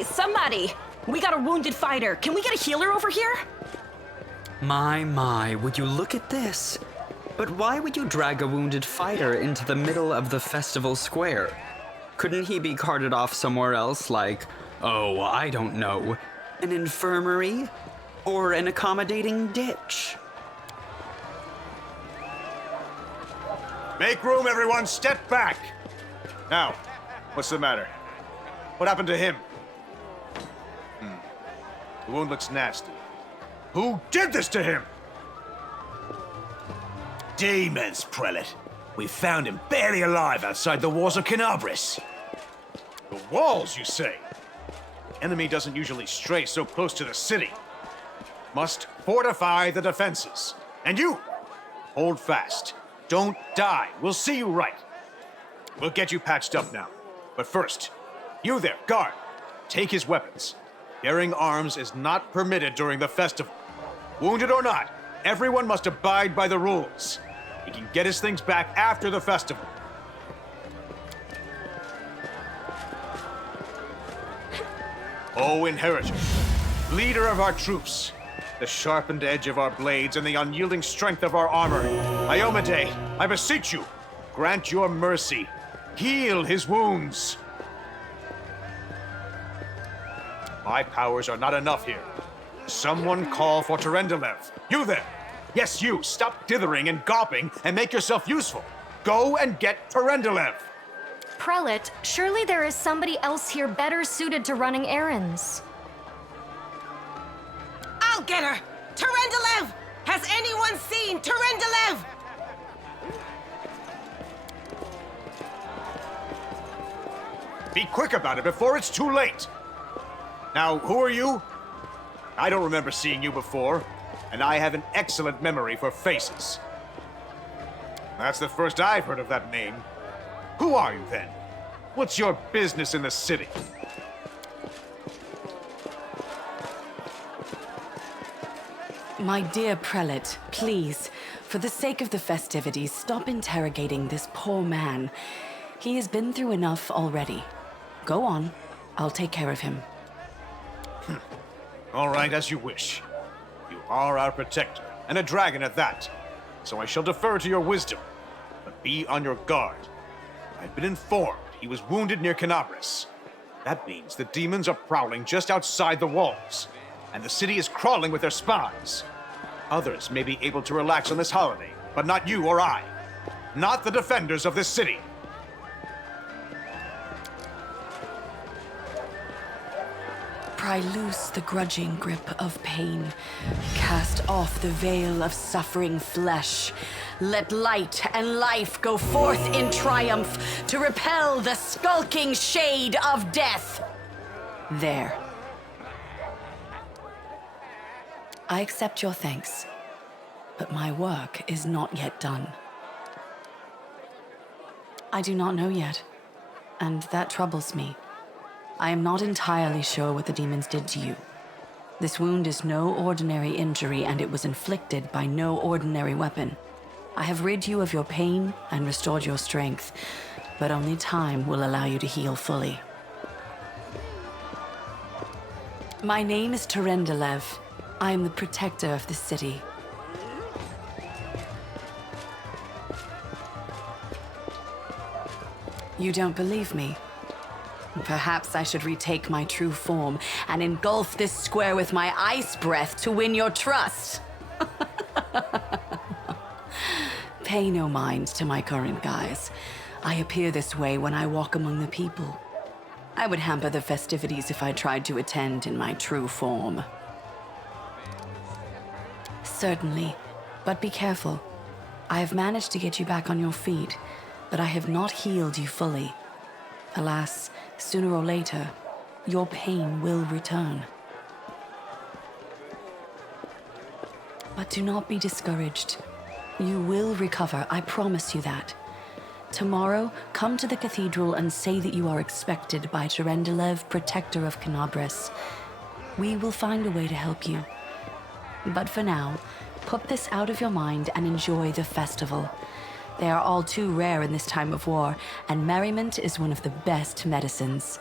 Hey, somebody! We got a wounded fighter. Can we get a healer over here? My, would you look at this? But why would you drag a wounded fighter into the middle of the festival square? Couldn't he be carted off somewhere else, like, oh, I don't know, an infirmary? Or an accommodating ditch? Make room, everyone! Step back! Now, what's the matter? What happened to him? The wound looks nasty. Who did this to him? Demons, Prelate. We found him barely alive outside the walls of Canabris. The walls, you say? The enemy doesn't usually stray so close to the city. Must fortify the defenses. And you, hold fast. Don't die. We'll see you right. We'll get you patched up now. But first, you there, guard. Take his weapons. Bearing arms is not permitted during the festival. Wounded or not, everyone must abide by the rules. He can get his things back after the festival. O Inheritor, leader of our troops, the sharpened edge of our blades and the unyielding strength of our armor, Iomade, I beseech you, grant your mercy. Heal his wounds. My powers are not enough here. Someone call for Terendelev. You there! Yes, you! Stop dithering and gawping and make yourself useful! Go and get Terendelev! Prelate, surely there is somebody else here better suited to running errands. I'll get her! Terendelev! Has anyone seen Terendelev? Be quick about it before it's too late! Now, who are you? I don't remember seeing you before, and I have an excellent memory for faces. That's the first I've heard of that name. Who are you, then? What's your business in the city? My dear Prelate, please, for the sake of the festivities, stop interrogating this poor man. He has been through enough already. Go on. I'll take care of him. All right, as you wish. You are our protector, and a dragon at that. So I shall defer to your wisdom. But be on your guard. I've been informed he was wounded near Canabris. That means the demons are prowling just outside the walls, and the city is crawling with their spies. Others may be able to relax on this holiday, but not you or I. Not the defenders of this city. Pry loose the grudging grip of pain. Cast off the veil of suffering flesh. Let light and life go forth in triumph to repel the skulking shade of death. There. I accept your thanks, but my work is not yet done. I do not know yet, and that troubles me. I am not entirely sure what the demons did to you. This wound is no ordinary injury, and it was inflicted by no ordinary weapon. I have rid you of your pain and restored your strength, but only time will allow you to heal fully. My name is Terendelev. I am the protector of this city. You don't believe me? Perhaps I should retake my true form and engulf this square with my ice breath to win your trust. Pay no mind to my current guise. I appear this way when I walk among the people. I would hamper the festivities if I tried to attend in my true form. Certainly, but be careful. I have managed to get you back on your feet, but I have not healed you fully. Alas, sooner or later, your pain will return. But do not be discouraged. You will recover, I promise you that. Tomorrow, come to the cathedral and say that you are expected by Terendelev, protector of Canabris. We will find a way to help you. But for now, put this out of your mind and enjoy the festival. They are all too rare in this time of war, and merriment is one of the best medicines.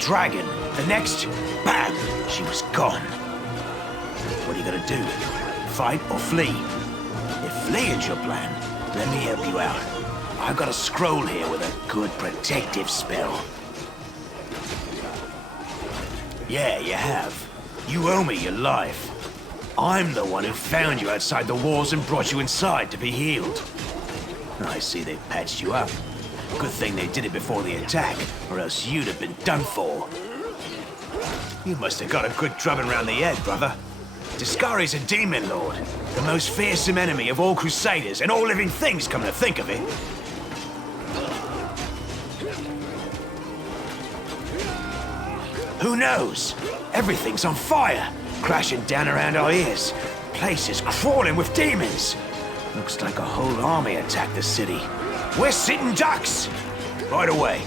Dragon. The next, bam, she was gone. What are you gonna do? Fight or flee? If fleeing's your plan, let me help you out. I've got a scroll here with a good protective spell. Yeah, you have. You owe me your life. I'm the one who found you outside the walls and brought you inside to be healed. I see they've patched you up. Good thing they did it before the attack, or else you'd have been done for. You must have got a good drubbing round the head, brother. Discari's a demon lord, the most fearsome enemy of all crusaders and all living things, come to think of it. Who knows? Everything's on fire, crashing down around our ears. Place is crawling with demons. Looks like a whole army attacked the city. We're sitting ducks! Right away.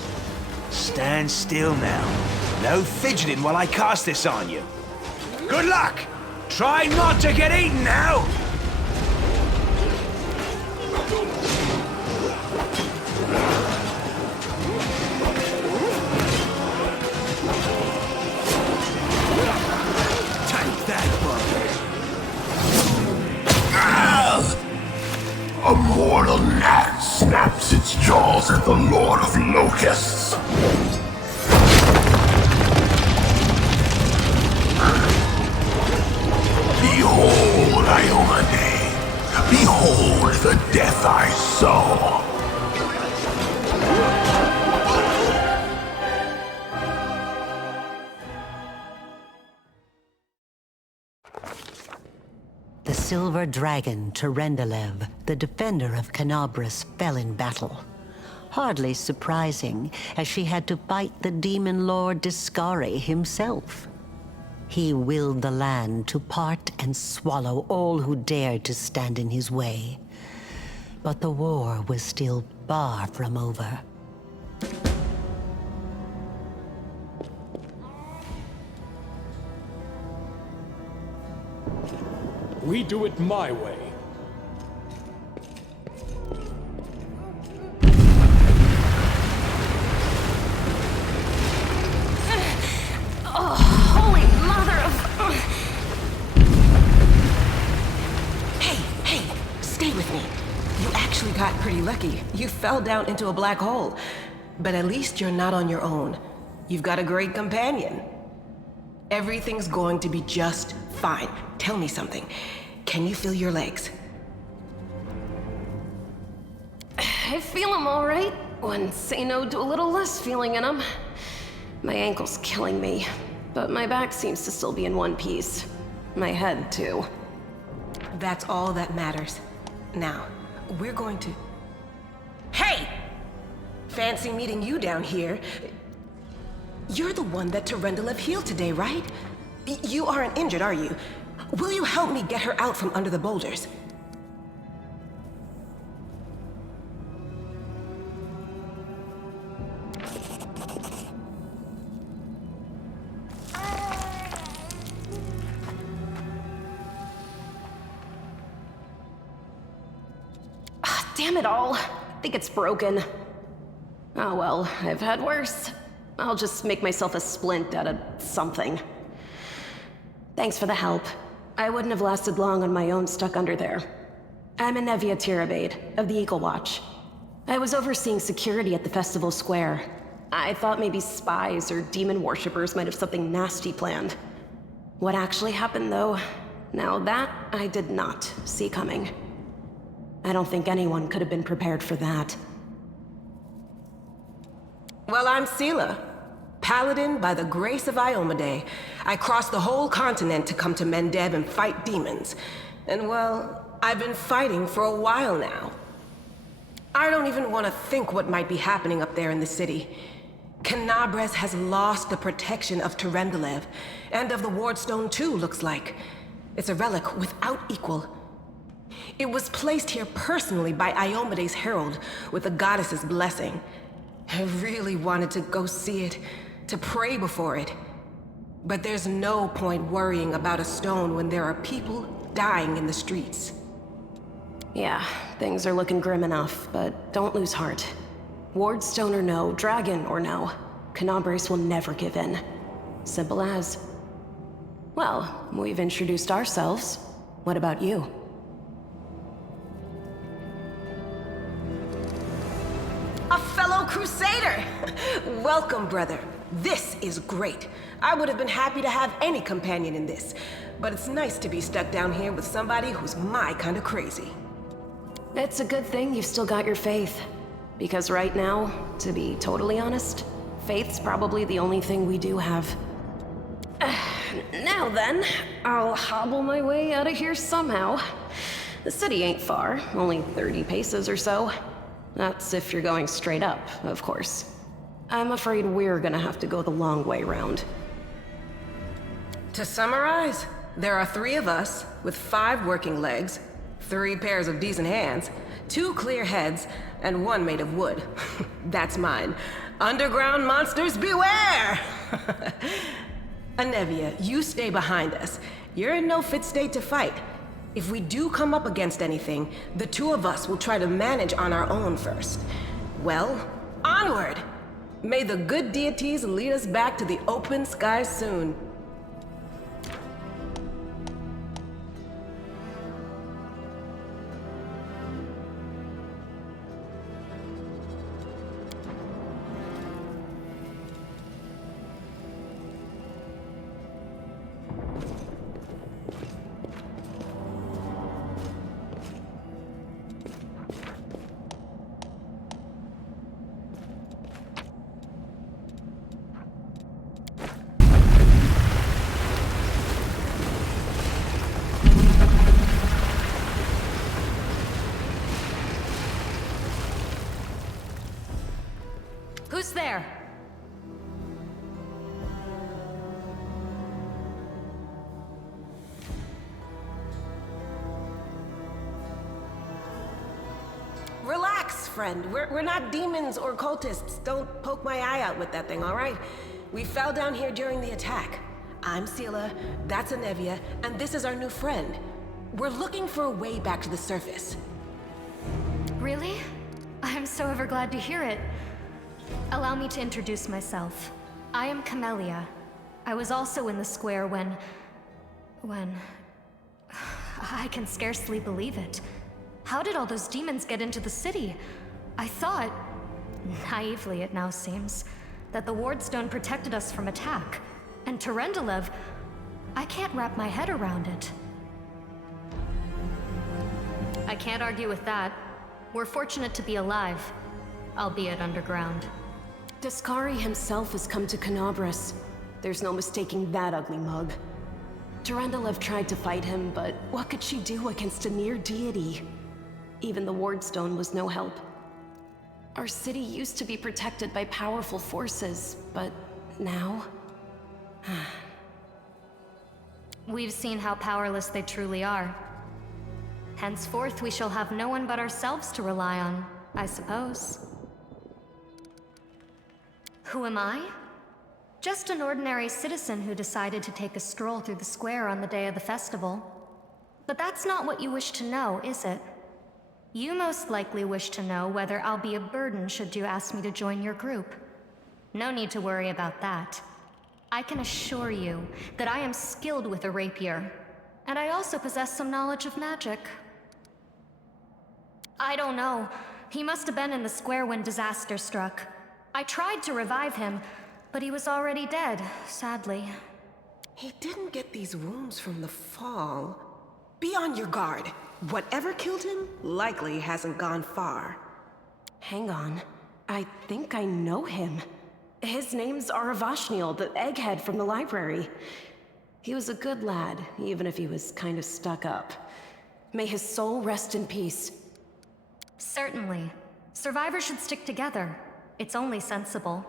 Stand still now. No fidgeting while I cast this on you. Good luck! Try not to get eaten now! Take that, brother. A mortal gnat snaps its jaws at the Lord of Locusts. Behold, Iomade. Behold the death I sow. The silver dragon, Terendelev, the defender of Canabras, fell in battle. Hardly surprising, as she had to fight the demon lord Discari himself. He willed the land to part and swallow all who dared to stand in his way. But the war was still far from over. We do it my way. Oh, holy mother of... Hey, stay with me. You actually got pretty lucky. You fell down into a black hole. But at least you're not on your own. You've got a great companion. Everything's going to be just fine. Tell me something. Can you feel your legs? I feel them all right. Wouldn't say no to a little less feeling in them. My ankle's killing me, but my back seems to still be in one piece. My head, too. That's all that matters. Now, we're going to... Hey! Fancy meeting you down here. You're the one that Terendelev healed today, right? You aren't injured, are you? Will you help me get her out from under the boulders? Damn it all. I think it's broken. Oh well, I've had worse. I'll just make myself a splint out of something. Thanks for the help. I wouldn't have lasted long on my own stuck under there. I'm Anevia Tirabade, of the Eagle Watch. I was overseeing security at the festival square. I thought maybe spies or demon worshippers might have something nasty planned. What actually happened, though? Now that I did not see coming. I don't think anyone could have been prepared for that. Well, I'm Sela, Paladin by the grace of Iomade. I crossed the whole continent to come to Mendev and fight demons. And well, I've been fighting for a while now. I don't even want to think what might be happening up there in the city. Canabres has lost the protection of Terendelev, and of the Wardstone too, looks like. It's a relic without equal. It was placed here personally by Iomade's herald, with the goddess's blessing. I really wanted to go see it, to pray before it. But there's no point worrying about a stone when there are people dying in the streets. Yeah, things are looking grim enough, but don't lose heart. Wardstone or no, dragon or no, Canabres will never give in. Simple as. Well, we've introduced ourselves. What about you? A fellow crusader! Welcome, brother. This is great. I would have been happy to have any companion in this, but it's nice to be stuck down here with somebody who's my kind of crazy. It's a good thing you've still got your faith. Because right now, to be totally honest, faith's probably the only thing we do have. Now then, I'll hobble my way out of here somehow. The city ain't far, only 30 paces or so. That's if you're going straight up, of course. I'm afraid we're gonna have to go the long way round. To summarize, there are 3 of us with 5 working legs, 3 pairs of decent hands, 2 clear heads, and 1 made of wood. That's mine. Underground monsters beware! Anevia, you stay behind us. You're in no fit state to fight. If we do come up against anything, the 2 of us will try to manage on our own first. Well, onward! May the good deities lead us back to the open sky soon. Who's there? Relax, friend. We're not demons or cultists. Don't poke my eye out with that thing, all right? We fell down here during the attack. I'm Sela, that's Anevia, and this is our new friend. We're looking for a way back to the surface. Really? I'm so ever glad to hear it. Allow me to introduce myself. I am Camellia. I was also in the square when... I can scarcely believe it. How did all those demons get into the city? I thought, naively it now seems, that the Wardstone protected us from attack. And Terendelev, I can't wrap my head around it. I can't argue with that. We're fortunate to be alive, albeit underground. Discari himself has come to Canobras. There's no mistaking that ugly mug. Durendalev tried to fight him, but what could she do against a near deity? Even the Wardstone was no help. Our city used to be protected by powerful forces, but now... We've seen how powerless they truly are. Henceforth, we shall have no one but ourselves to rely on, I suppose. Who am I? Just an ordinary citizen who decided to take a stroll through the square on the day of the festival. But that's not what you wish to know, is it? You most likely wish to know whether I'll be a burden should you ask me to join your group. No need to worry about that. I can assure you that I am skilled with a rapier, and I also possess some knowledge of magic. I don't know. He must have been in the square when disaster struck. I tried to revive him, but he was already dead, sadly. He didn't get these wounds from the fall. Be on your guard. Whatever killed him likely hasn't gone far. Hang on. I think I know him. His name's Aravashniel, the egghead from the library. He was a good lad, even if he was kind of stuck up. May his soul rest in peace. Certainly. Survivors should stick together. It's only sensible.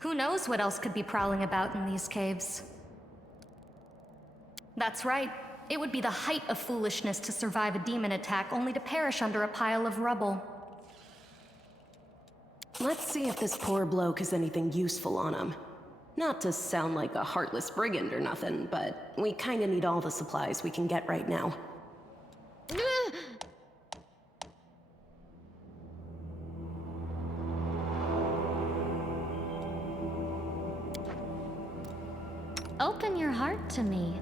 Who knows what else could be prowling about in these caves? That's right. It would be the height of foolishness to survive a demon attack only to perish under a pile of rubble. Let's see if this poor bloke has anything useful on him. Not to sound like a heartless brigand or nothing, but we kinda need all the supplies we can get right now. Open your heart to me.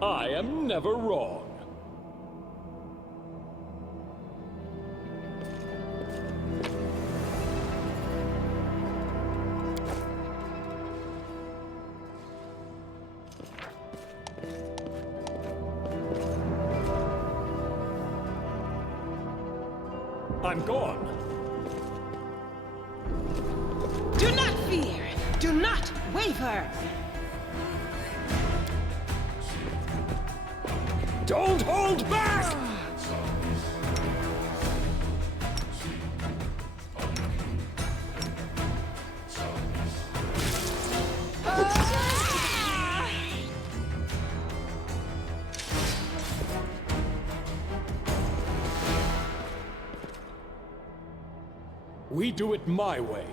I am never wrong. I'm gone. Do not fear! Do not waver! Don't hold back! We do it my way.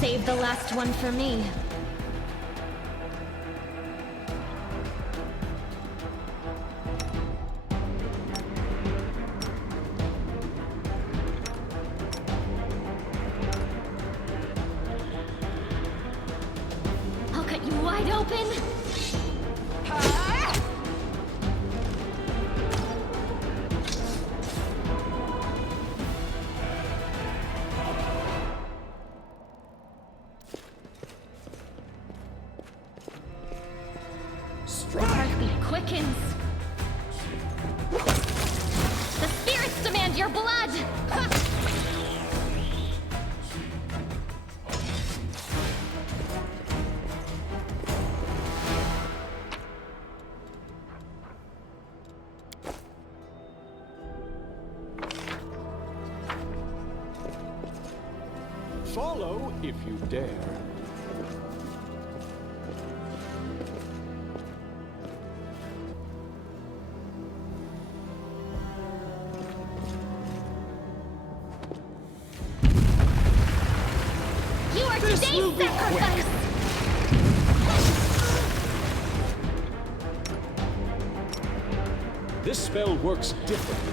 Save the last one for me. I'll cut you wide open. Heartbeat quickens. The spirits demand your blood! Follow if you dare. You are today's sacrifice! This spell works differently.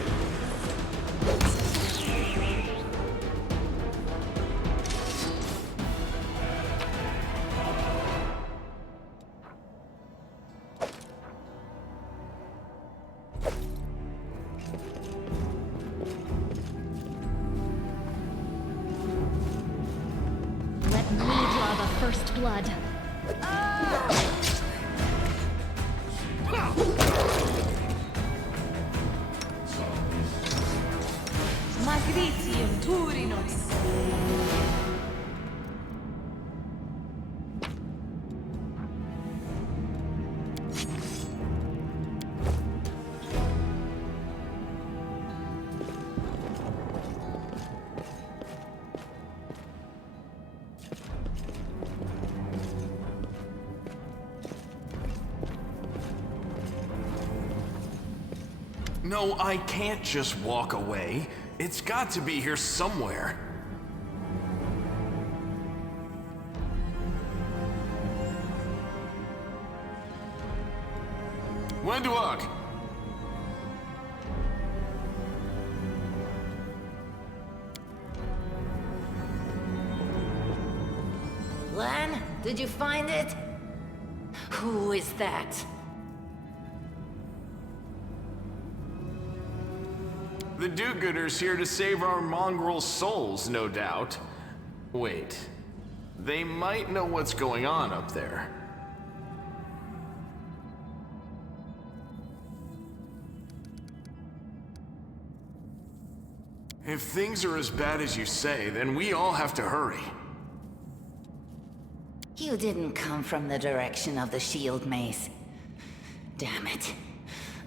Let me draw the first blood. Magritium Turinos. No, I can't just walk away. It's got to be here somewhere. Wenduok! Lan, did you find it? Who is that? The do-gooders here to save our mongrel souls, no doubt. Wait, they might know what's going on up there. If things are as bad as you say, then we all have to hurry. You didn't come from the direction of the shield maze. Damn it.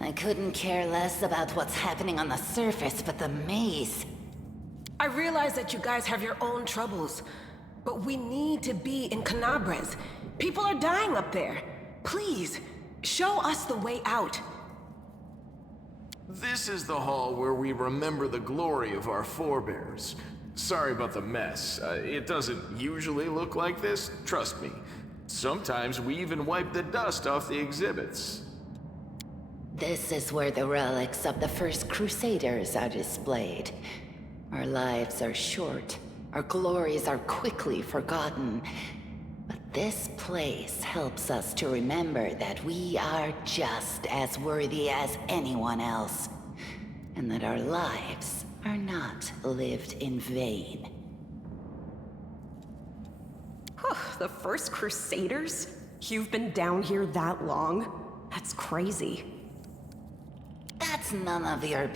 I couldn't care less about what's happening on the surface, but the maze... I realize that you guys have your own troubles, but we need to be in Canabres. People are dying up there. Please, show us the way out. This is the hall where we remember the glory of our forebears. Sorry about the mess. It doesn't usually look like this, trust me. Sometimes we even wipe the dust off the exhibits. This is where the relics of the first Crusaders are displayed. Our lives are short. Our glories are quickly forgotten. But this place helps us to remember that we are just as worthy as anyone else. And that our lives are not lived in vain. The first Crusaders? You've been down here that long? That's crazy. That's none of your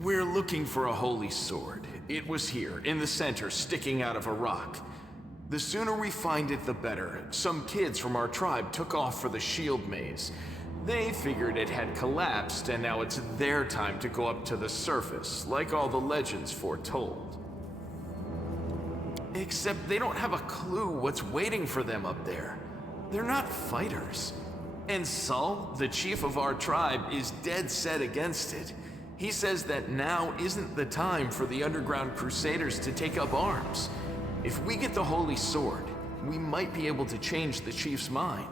We're looking for a holy sword. It was here, in the center, sticking out of a rock. The sooner we find it, the better. Some kids from our tribe took off for the shield maze. They figured it had collapsed, and now it's their time to go up to the surface, like all the legends foretold. Except they don't have a clue what's waiting for them up there. They're not fighters. And Sul, the chief of our tribe, is dead set against it. He says that now isn't the time for the underground crusaders to take up arms. If we get the holy sword, we might be able to change the chief's mind.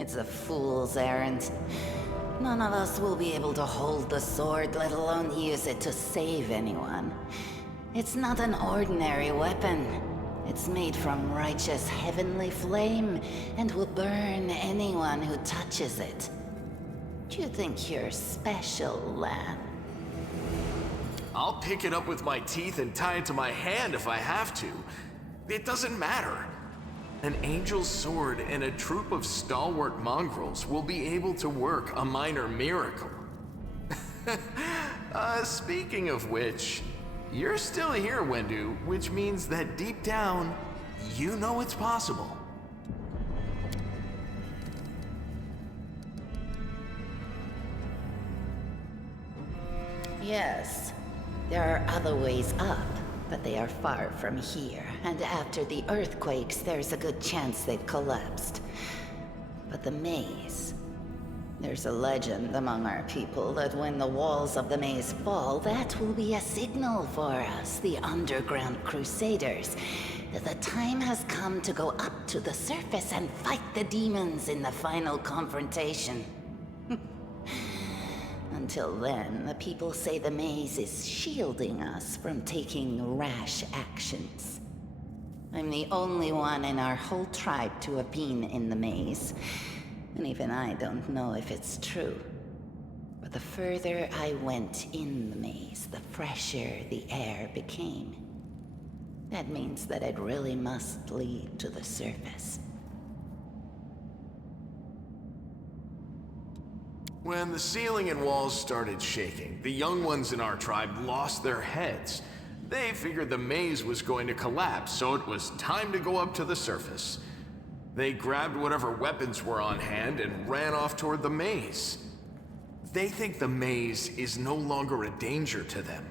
It's a fool's errand. None of us will be able to hold the sword, let alone use it to save anyone. It's not an ordinary weapon. It's made from righteous heavenly flame and will burn anyone who touches it. Do you think you're special, Lan? I'll pick it up with my teeth and tie it to my hand if I have to. It doesn't matter. An angel's sword and a troop of stalwart mongrels will be able to work a minor miracle. Speaking of which, you're still here, Wendu, which means that deep down, you know it's possible. Yes, there are other ways up, but they are far from here, and after the earthquakes, there's a good chance they've collapsed. But the maze... There's a legend among our people that when the walls of the maze fall, that will be a signal for us, the underground crusaders, that the time has come to go up to the surface and fight the demons in the final confrontation. Until then, the people say the maze is shielding us from taking rash actions. I'm the only one in our whole tribe to have been in the maze, and even I don't know if it's true. But the further I went in the maze, the fresher the air became. That means that it really must lead to the surface. When the ceiling and walls started shaking, the young ones in our tribe lost their heads. They figured the maze was going to collapse, so it was time to go up to the surface. They grabbed whatever weapons were on hand and ran off toward the maze. They think the maze is no longer a danger to them.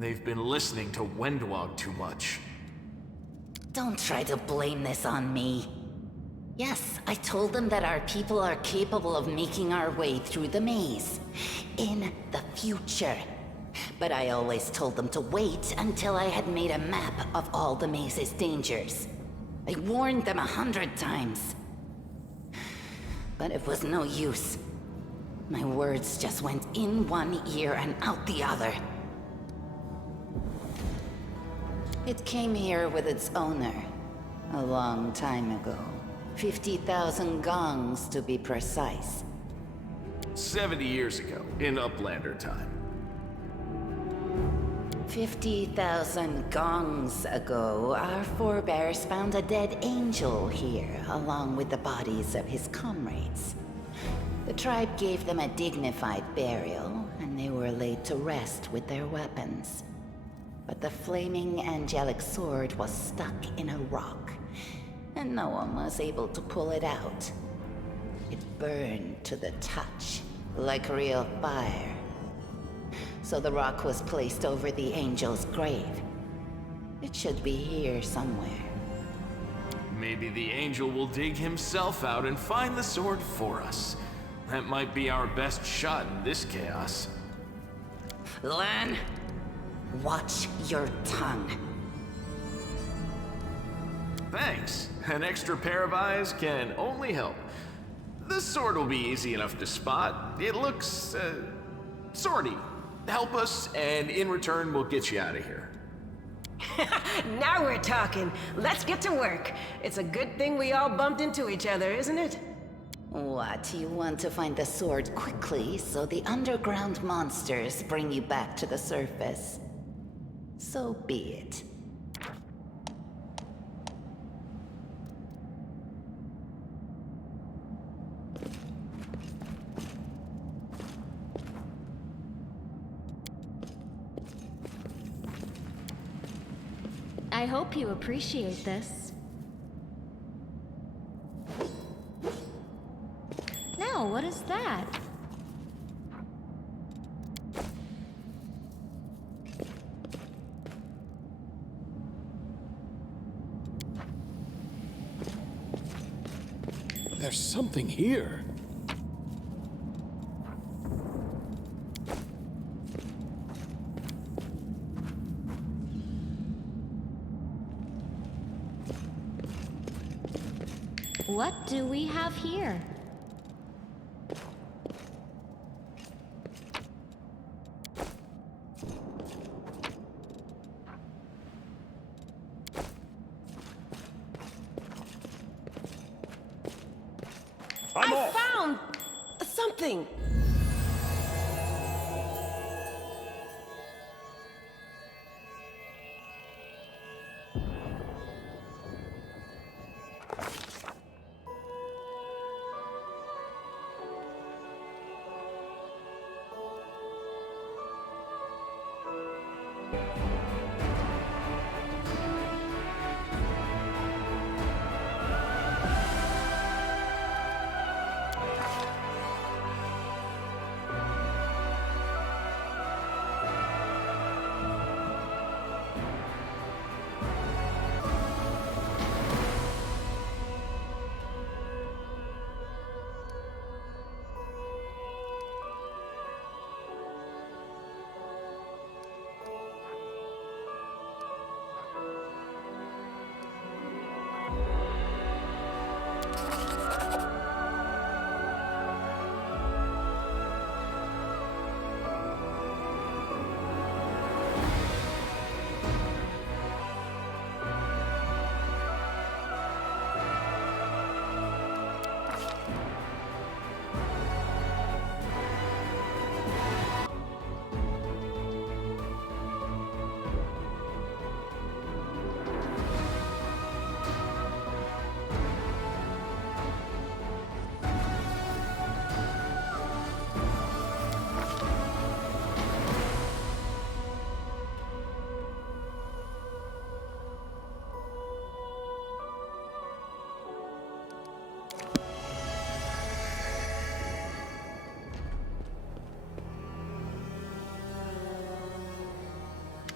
They've been listening to Wendwog too much. Don't try to blame this on me. Yes, I told them that our people are capable of making our way through the maze. In the future. But I always told them to wait until I had made a map of all the maze's dangers. I warned them 100 times. But it was no use. My words just went in one ear and out the other. It came here with its owner, a long time ago. 50,000 gongs to be precise. 70 years ago, in Uplander time. 50,000 gongs ago, our forebears found a dead angel here, along with the bodies of his comrades. The tribe gave them a dignified burial, and they were laid to rest with their weapons. But the flaming angelic sword was stuck in a rock, and no one was able to pull it out. It burned to the touch, like real fire. So the rock was placed over the angel's grave. It should be here somewhere. Maybe the angel will dig himself out and find the sword for us. That might be our best shot in this chaos. Lan, watch your tongue. Thanks. An extra pair of eyes can only help. The sword will be easy enough to spot. It looks, swordy. Help us, and in return, we'll get you out of here. Now we're talking. Let's get to work. It's a good thing we all bumped into each other, isn't it? What, you want to find the sword quickly so the underground monsters bring you back to the surface? So be it. I hope you appreciate this. Now, what is that? There's something here. What do we have here? I found something.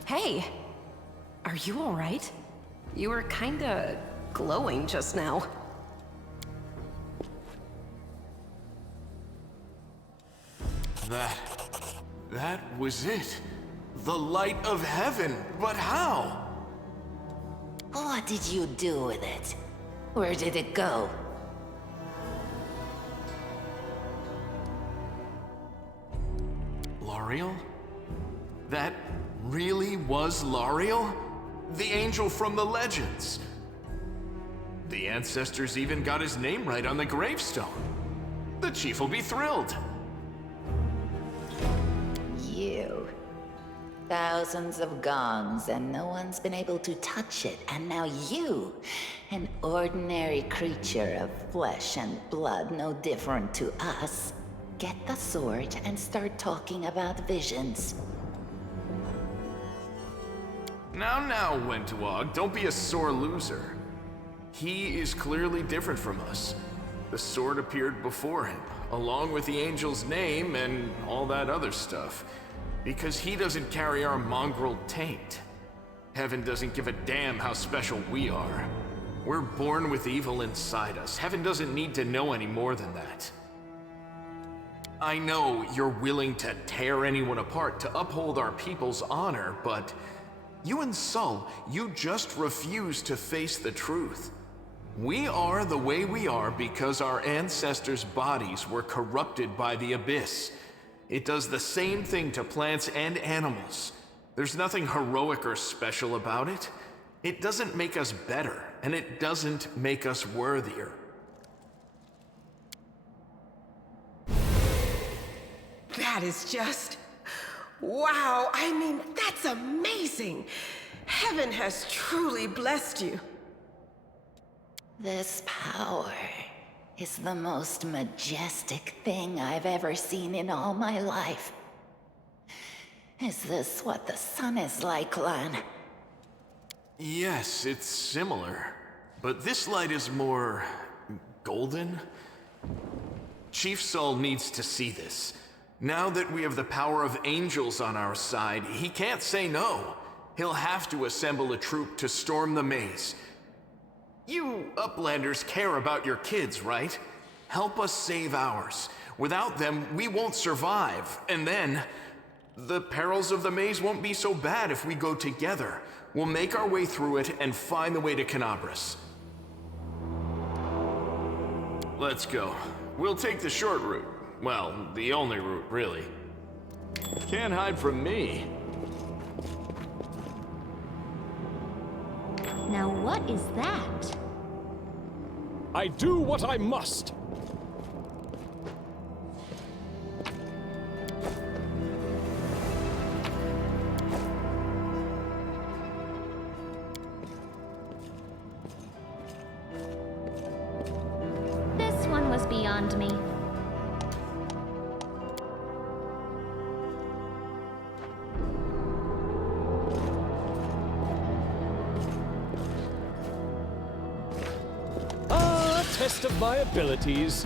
Hey, are you all right? You were kinda glowing just now. That was it. The light of heaven, but how? What did you do with it? Where did it go? L'Ariel? That really was L'Ariel? The angel from the legends. The ancestors even got his name right on the gravestone. The chief will be thrilled. You. Thousands of gongs and no one's been able to touch it. And now you, an ordinary creature of flesh and blood, no different to us, get the sword and start talking about visions. Now, Wentawag, don't be a sore loser. He is clearly different from us. The sword appeared before him, along with the angel's name and all that other stuff. Because he doesn't carry our mongrel taint. Heaven doesn't give a damn how special we are. We're born with evil inside us. Heaven doesn't need to know any more than that. I know you're willing to tear anyone apart to uphold our people's honor, but you and Sol, you just refuse to face the truth. We are the way we are because our ancestors' bodies were corrupted by the Abyss. It does the same thing to plants and animals. There's nothing heroic or special about it. It doesn't make us better, and it doesn't make us worthier. That is just... wow, I mean, that's amazing! Heaven has truly blessed you. This power is the most majestic thing I've ever seen in all my life. Is this what the sun is like, Lan? Yes, it's similar. But this light is more... golden? Chief Sol needs to see this. Now that we have the power of angels on our side, he can't say no. He'll have to assemble a troop to storm the maze. You Uplanders care about your kids, right? Help us save ours. Without them, we won't survive. And then, the perils of the maze won't be so bad if we go together. We'll make our way through it and find the way to Canabras. Let's go. We'll take the short route. Well, the only route, really. Can't hide from me. Now what is that? I do what I must. This one was beyond me. Test of my abilities.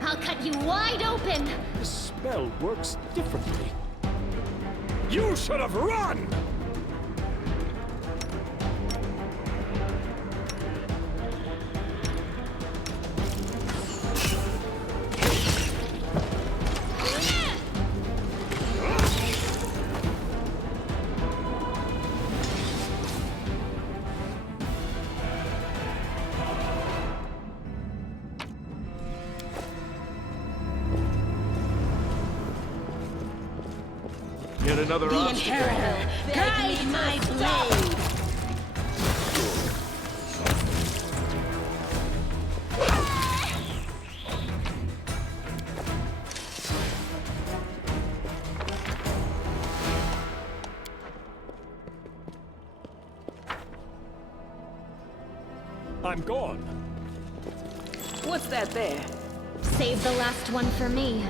I'll cut you wide open! The spell works differently. You should have run! Yet another obstacle. Inheritor, guide my blade! I'm gone. What's that there? Save the last one for me.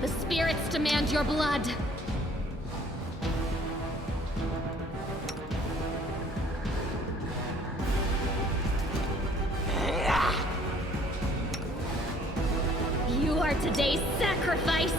The spirits demand your blood. You are today's sacrifice!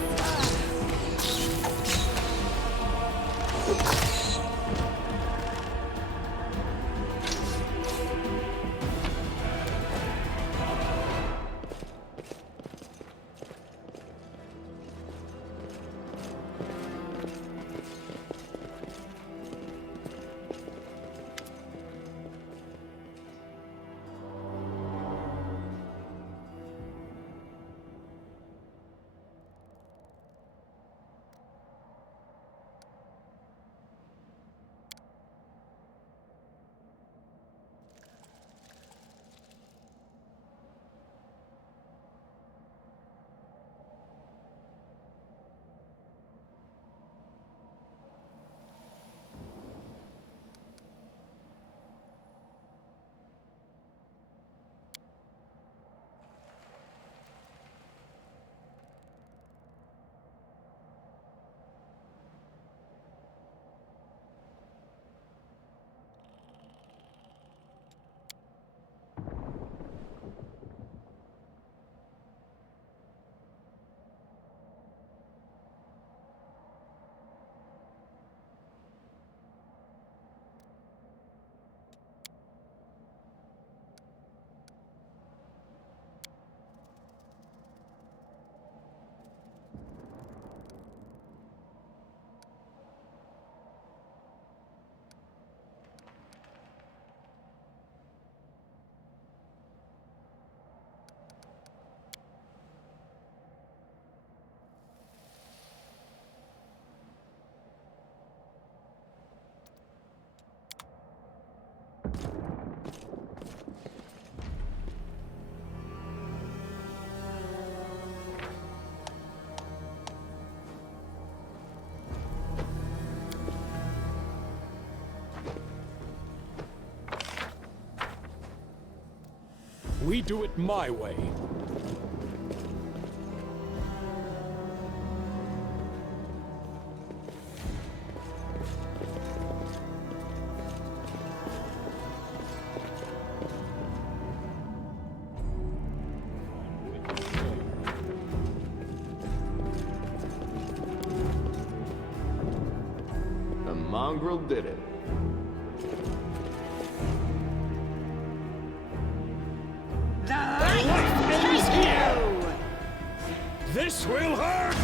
We do it my way. The mongrel did it. This will hurt!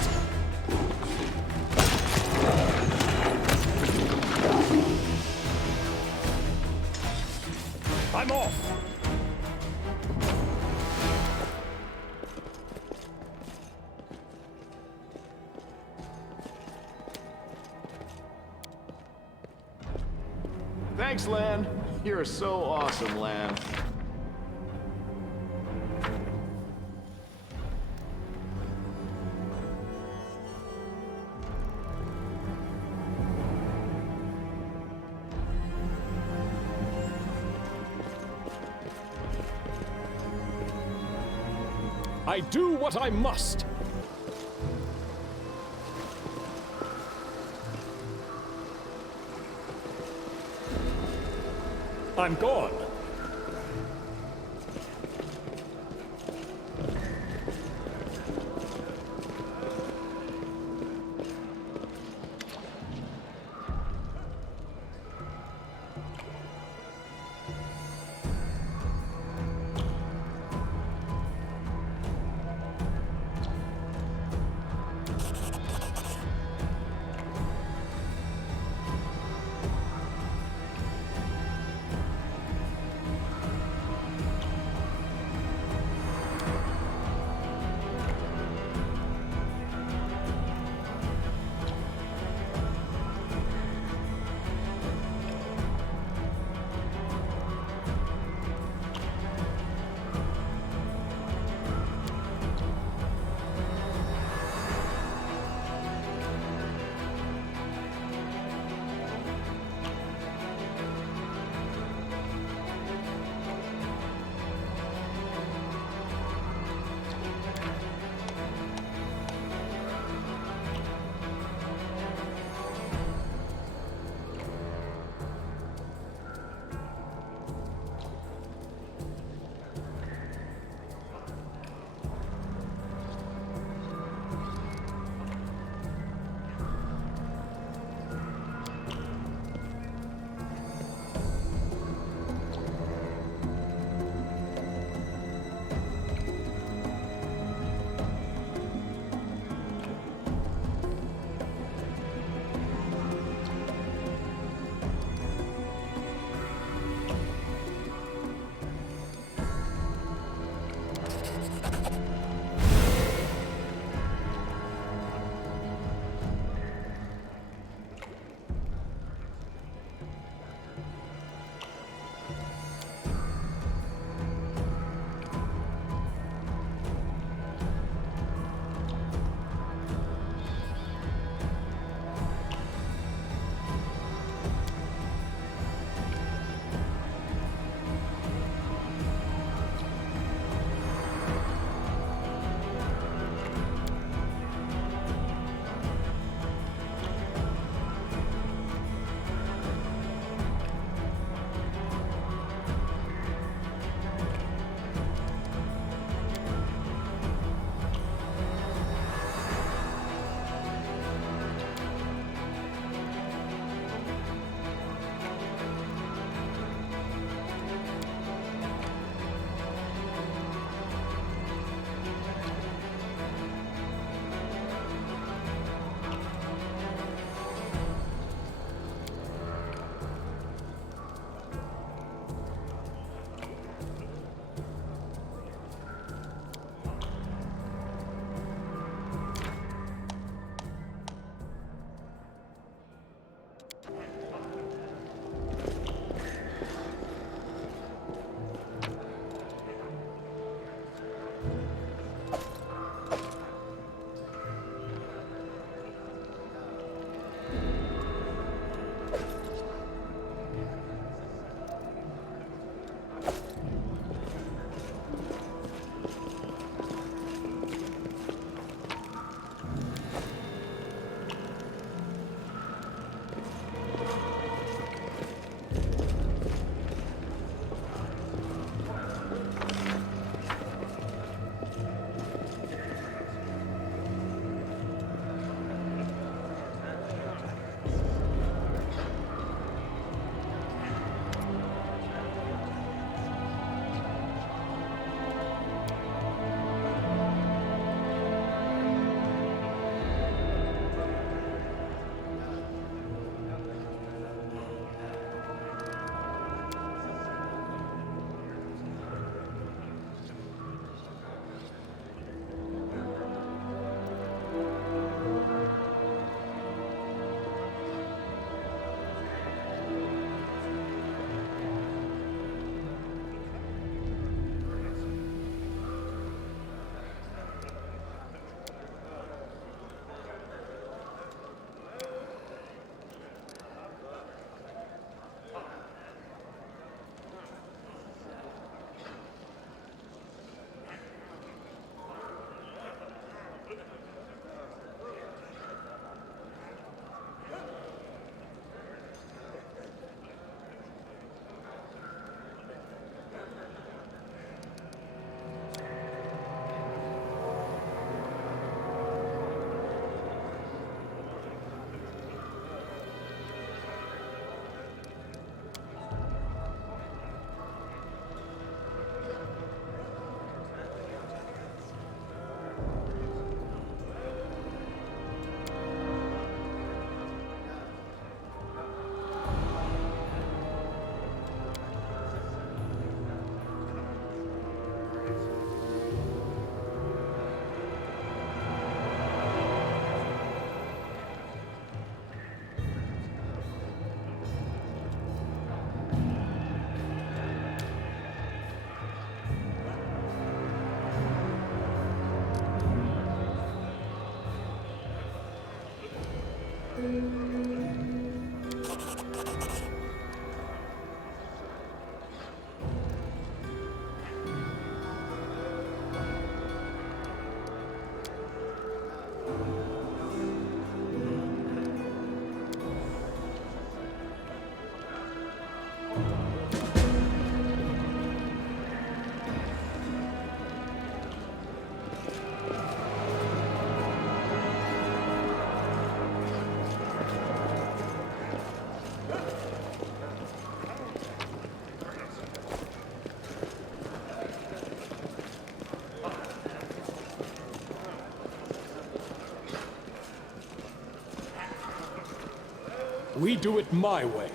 I'm off! Thanks, Lan. You're so awesome, Lan. I do what I must. I'm gone. We do it my way.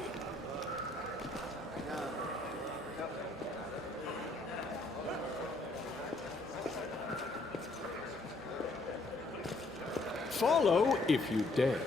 Follow if you dare.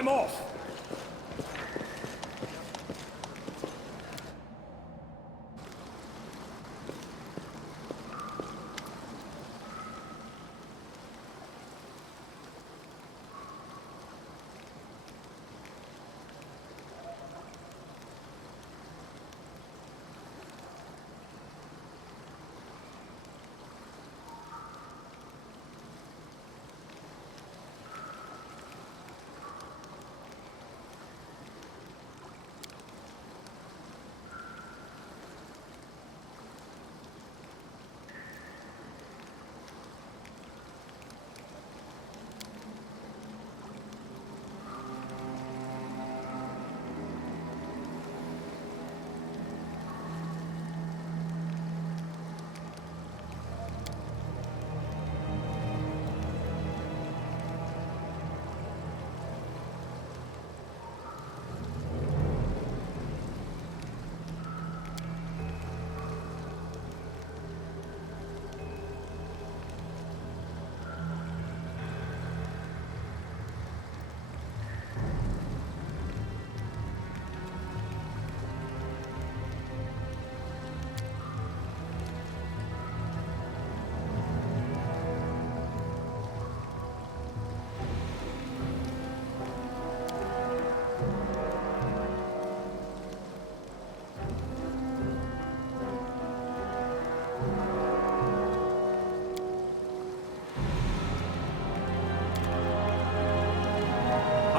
I'm off!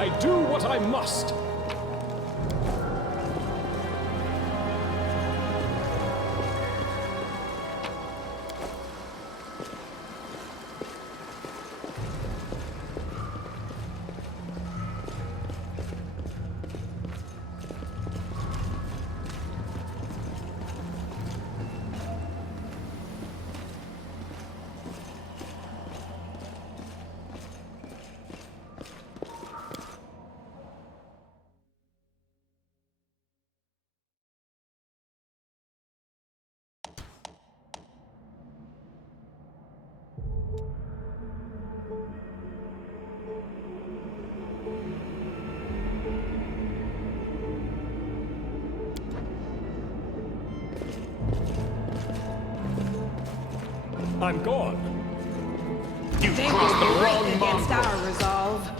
I do what I must. I'm gone. You've They crossed the will break wrong against mongrel. our resolve.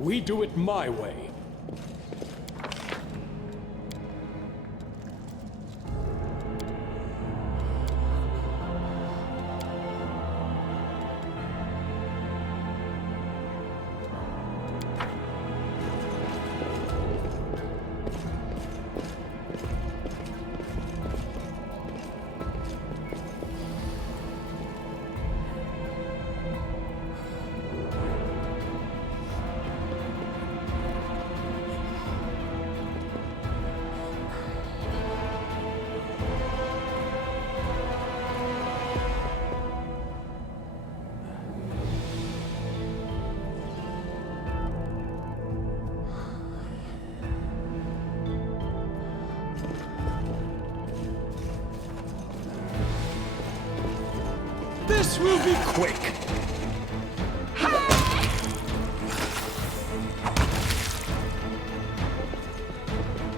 We do it my way. This will be quick.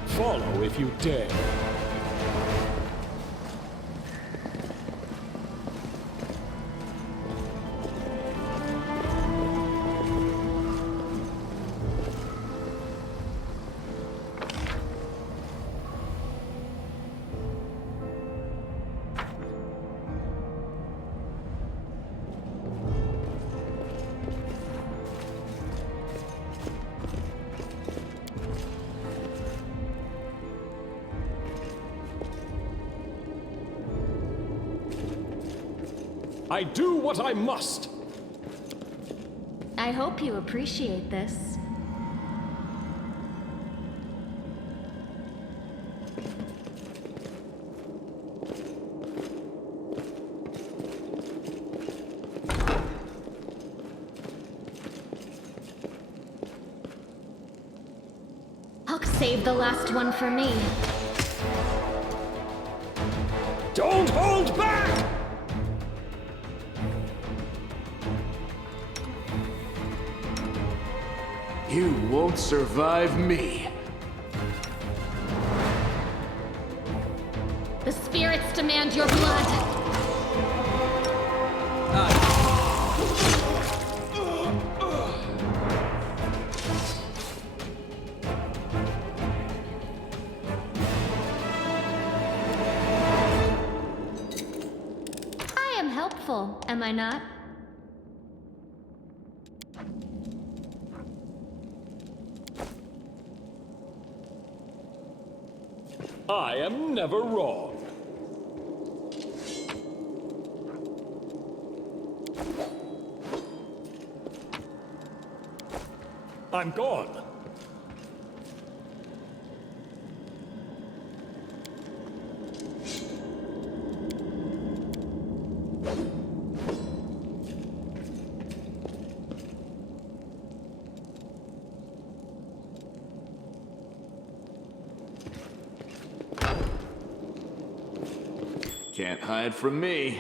Follow if you dare. I do what I must. I hope you appreciate this. I'll save the last one for me. Don't hold back! You won't survive me. The spirits demand your blood. I am helpful, am I not? I am never wrong. I'm gone. Can't hide from me.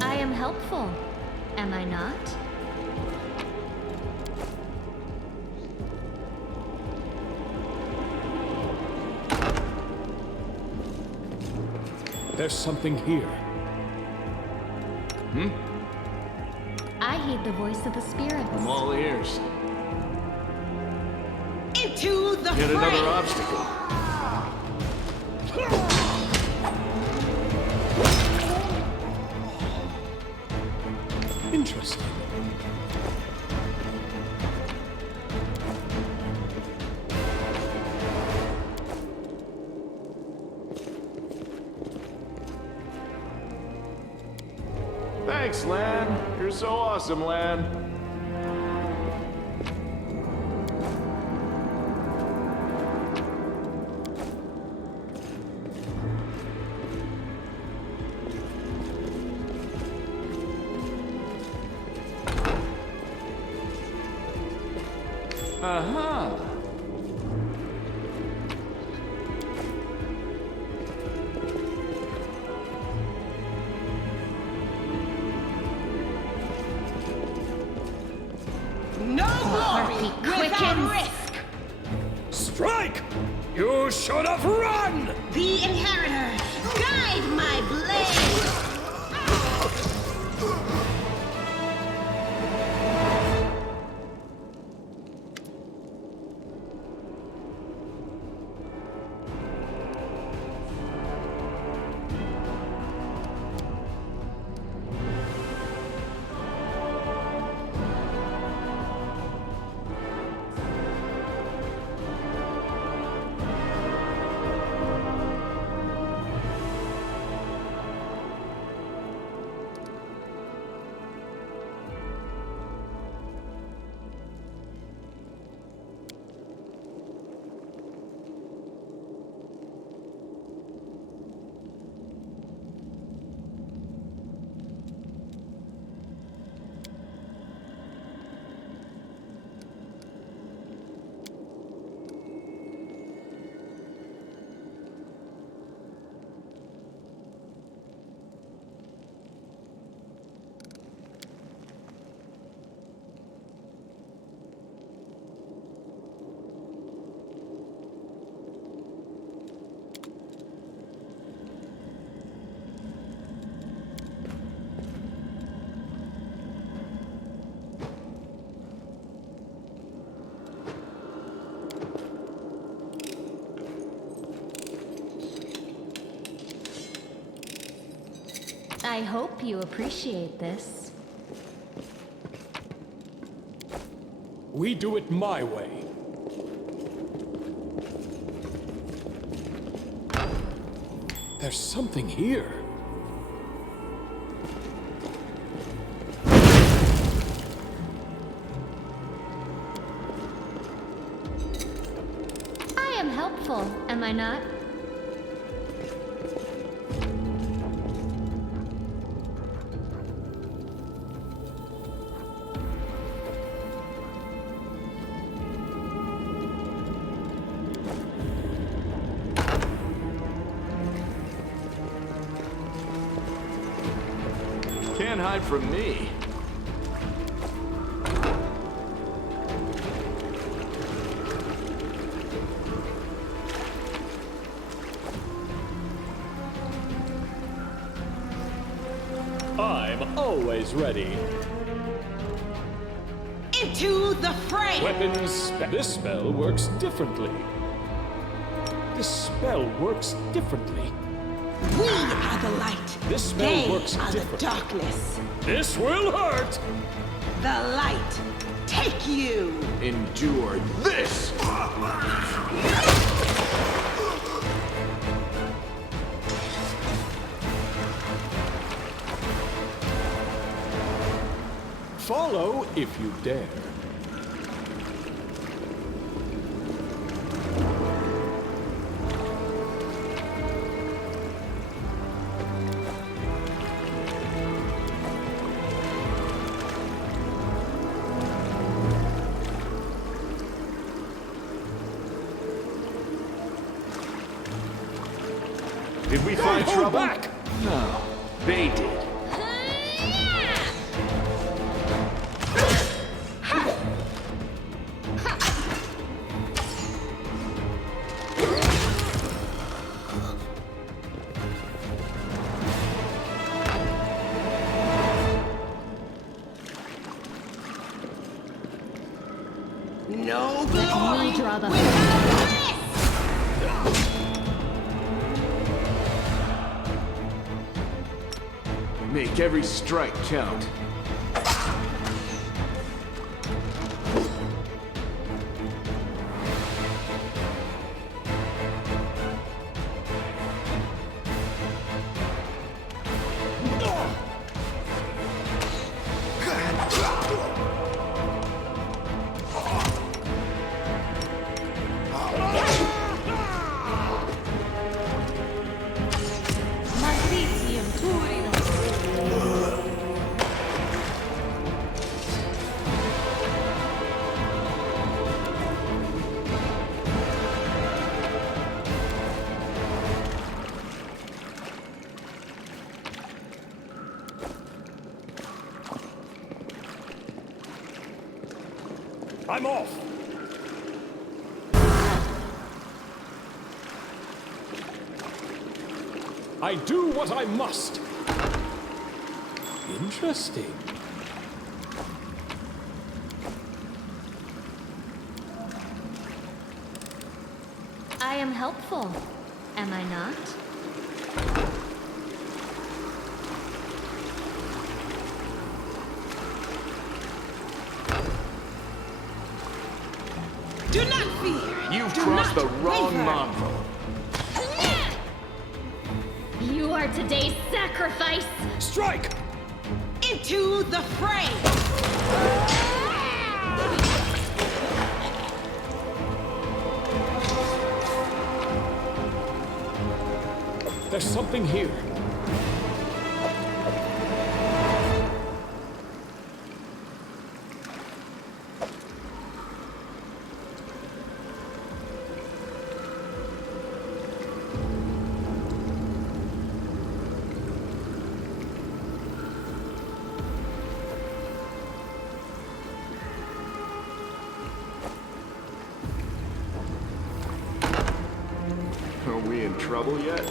I am helpful, am I not? There's something here. I heed the voice of the spirits. I'm all ears. Into the Yet fray! another obstacle. Interesting. Thanks, Lan. You're so awesome, Lan. Aha! No glory without risk! Strike! You should have run! The Inheritor, guide my blade! I hope you appreciate this. We do it my way. There's something here. I am helpful, am I not? Can't hide from me. I'm always ready. Into the fray! Weapons. This spell works differently. This spell works differently. We are the light. This spell They works are differently. the darkness. This will hurt! The light. Take you! Endure this! Follow if you dare. Did we find Hold trouble? back! No, they did. No Let glory me draw the without risk! Make every strike count. I'm off! I do what I must. Interesting. I am helpful, am I not? Do not fear! You've Do crossed not the wrong waver. mongrel. You are today's sacrifice! Strike! Into the fray! There's something here. Are we in trouble yet?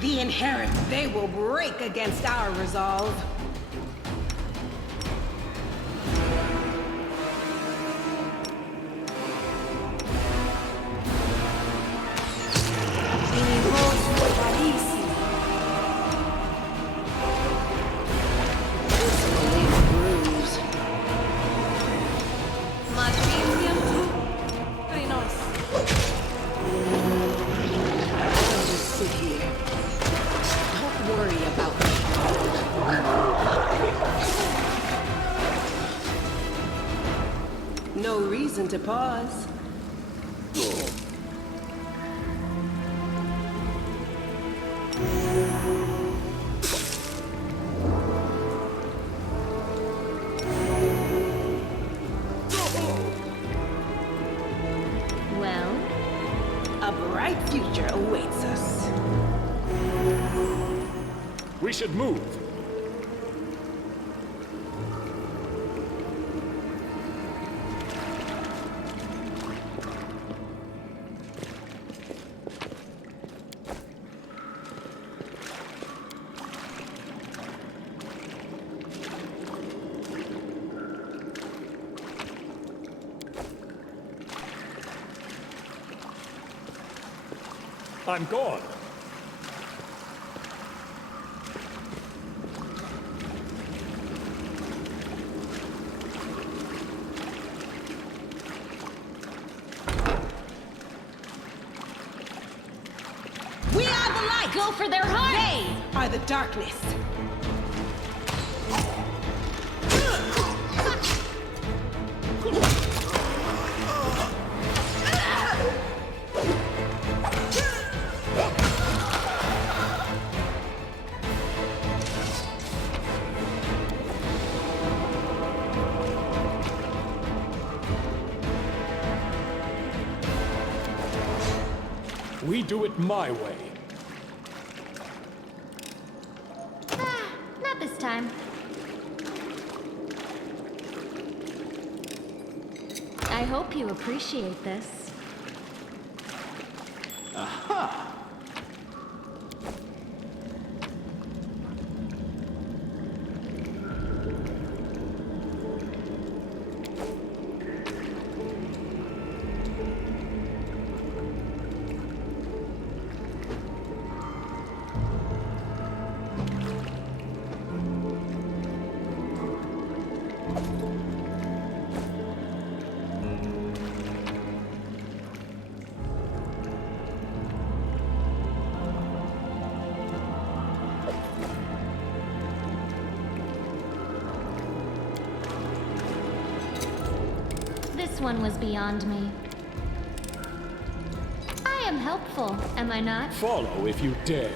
The inherent, they will break against our resolve. No reason to pause. Well? A bright future awaits us. We should move. I'm gone. We are the light! Go for their hearts! They are the darkness! We do it my way. Not this time. I hope you appreciate this. Aha! This one was beyond me. I am helpful, am I not? Follow if you dare.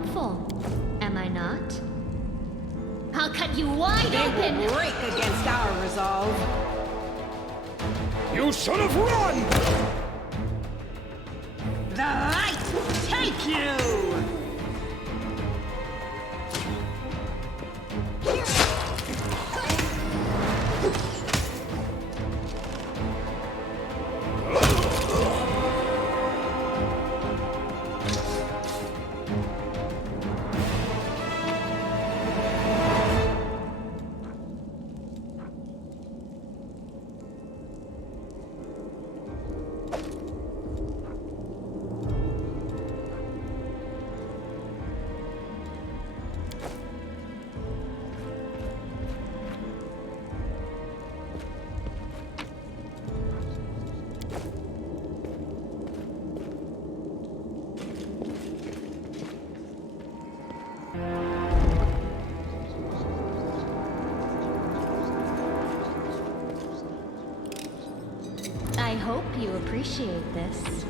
hopeful, am I not? I'll cut you wide They open! will break against our resolve. You should have run! The light take you! I hope you appreciate this.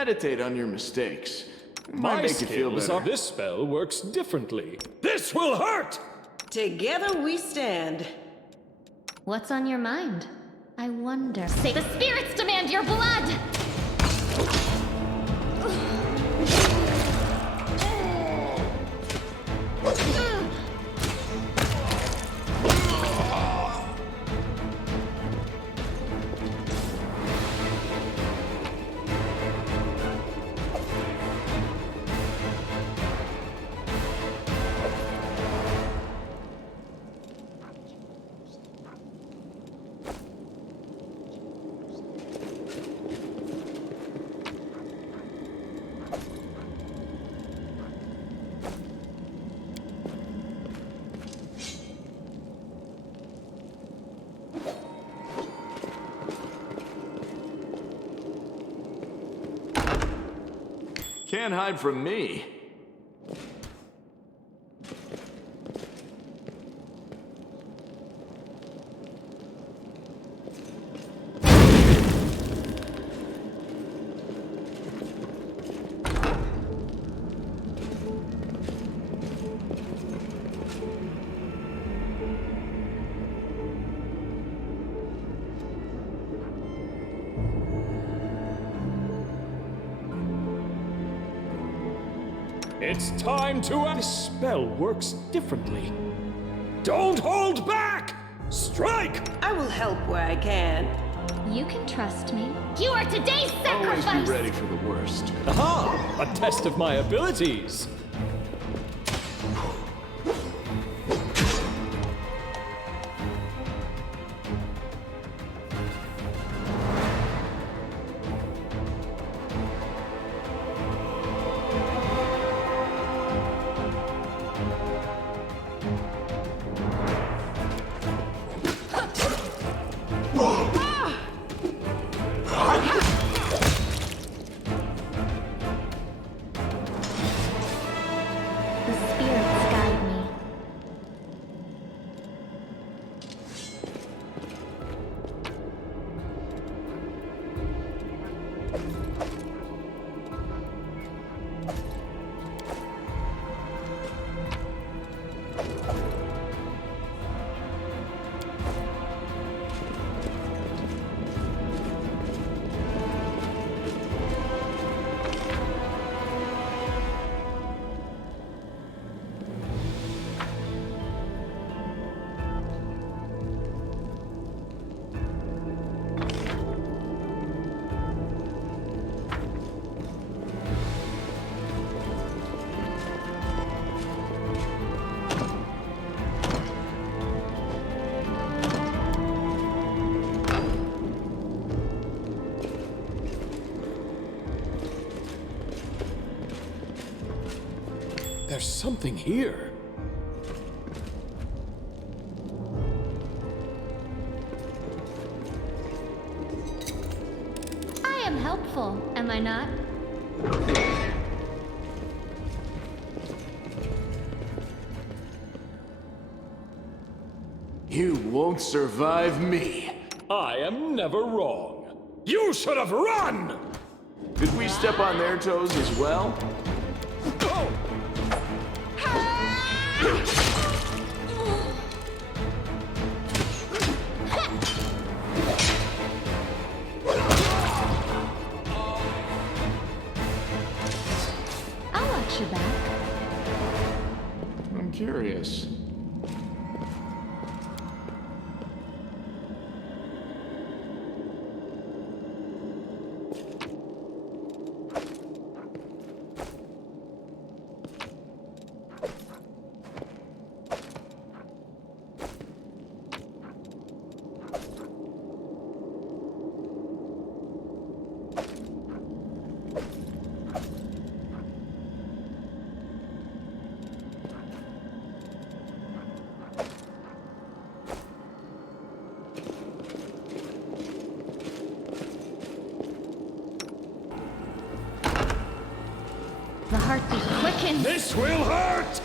Meditate on your mistakes. It might My make you feel skills better. are... This spell works differently. This will hurt! Together we stand. What's on your mind? I wonder. Say the spirits demand your blood! Can't hide from me. It's time to... This spell works differently. Don't hold back! Strike! I will help where I can. You can trust me. You are today's Always sacrifice! be ready for the worst. Aha! A test of my abilities! There's something here. I am helpful, am I not? You won't survive me. I am never wrong. You should have run! Did we step on their toes as well? I'll watch your back. I'm curious. The heartbeat quickens. This will hurt!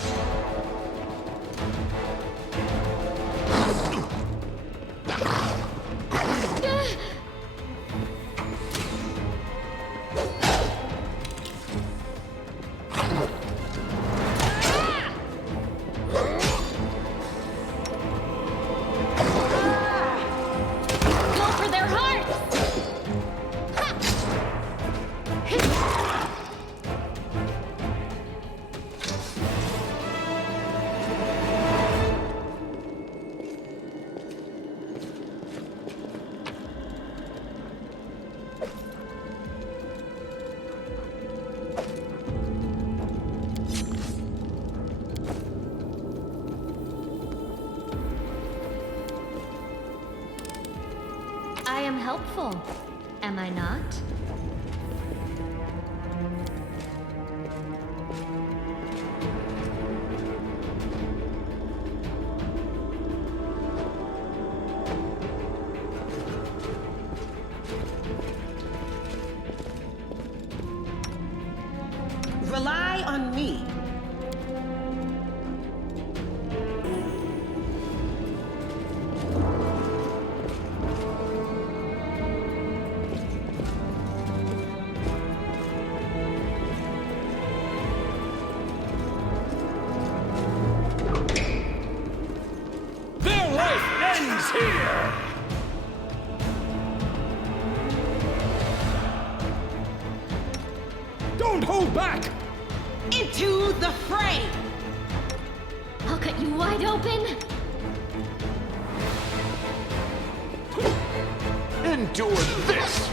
Go for their hearts! I am helpful, am I not? Rely on me. Their life ends here! Don't hold back! Into the fray! I'll cut you wide open. Endure this!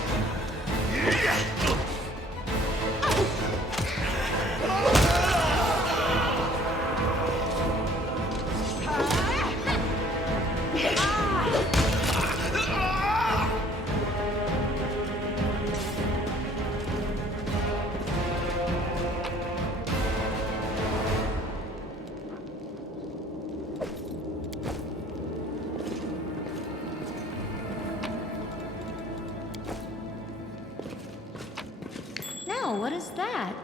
Now, what is that?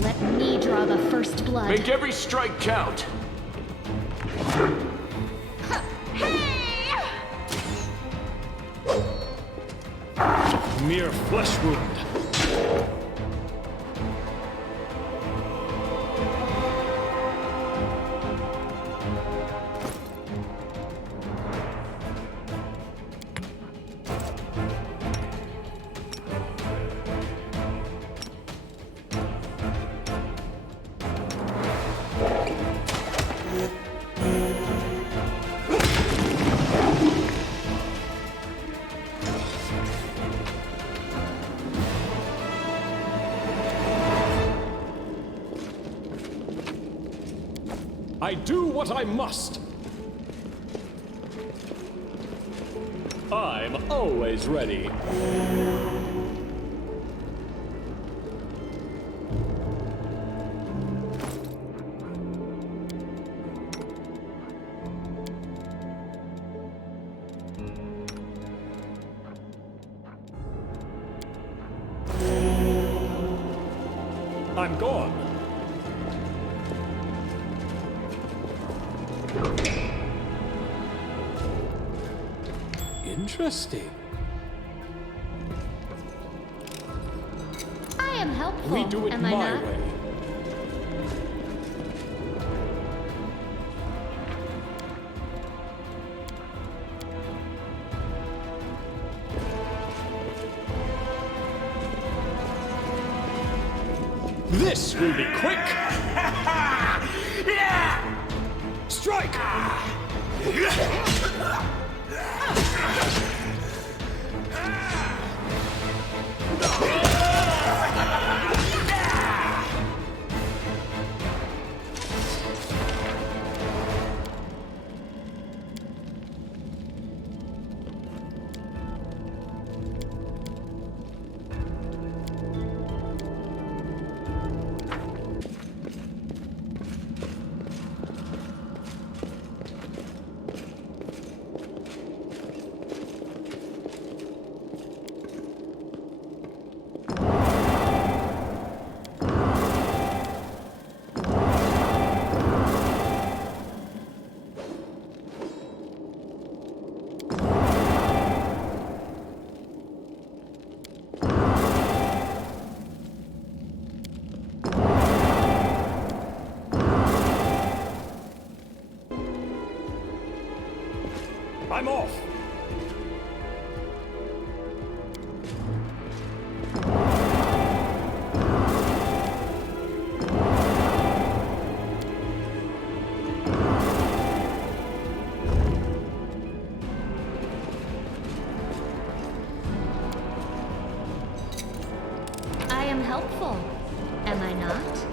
Let me draw the first blood. Make every strike count. Mere flesh wound. I do what I must. I'm always ready. I'm gone. Interesting. I am helpful. We do it am my I not? way. This will be quick. Strike! I'm off. I am helpful. Am I not?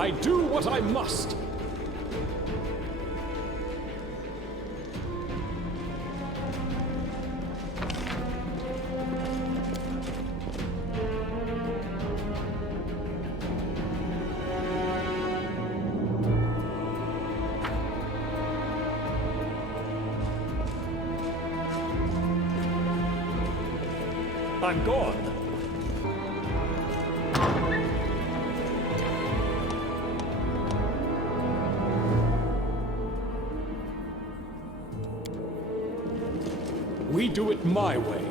I do what I must. I'm gone. We do it my way.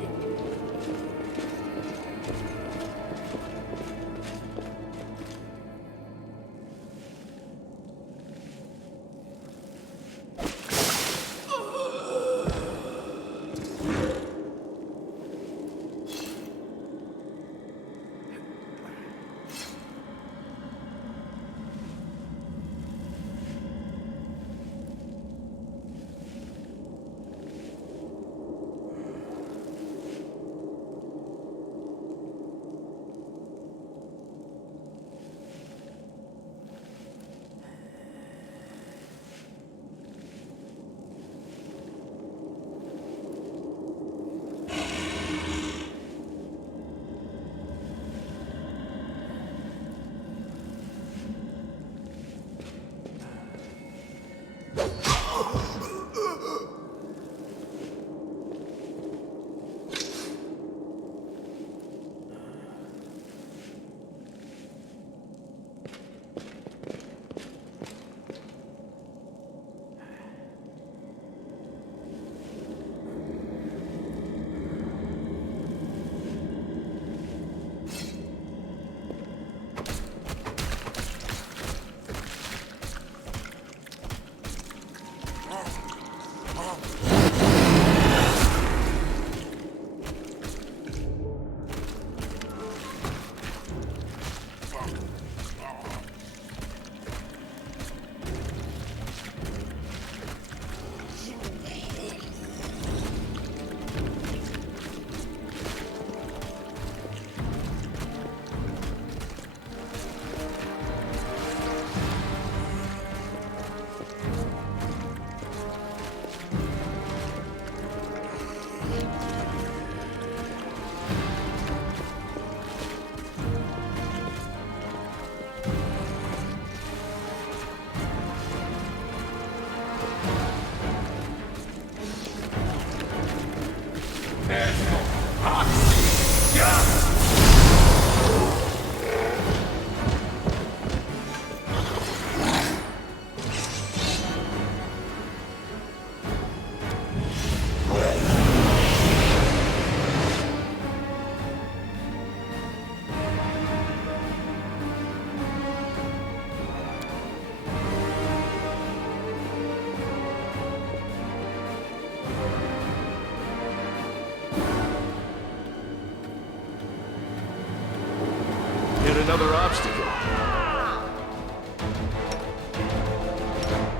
Another obstacle.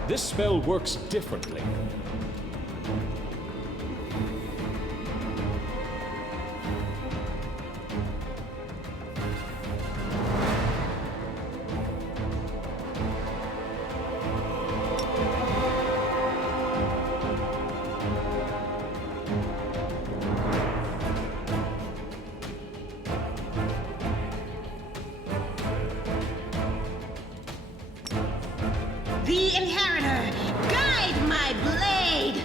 This spell works differently. The Inheritor, guide my blade!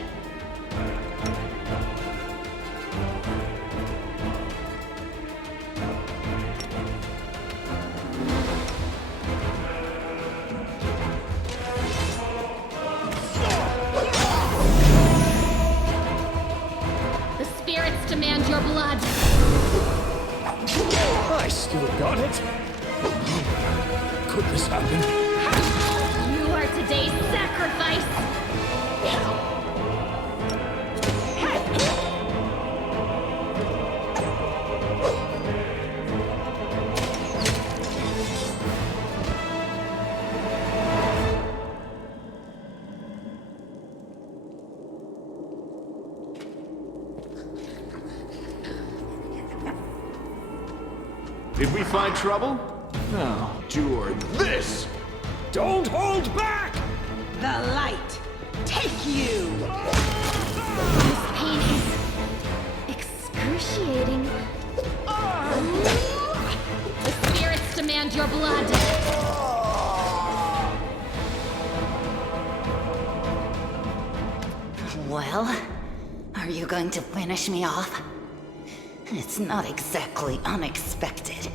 The spirits demand your blood. I still got it. Could this happen? You are today's sacrifice! Did we find trouble? No. Endure this! Don't hold back! The light, take you! This pain is excruciating. The spirits demand your blood. Well, are you going to finish me off? It's not exactly unexpected.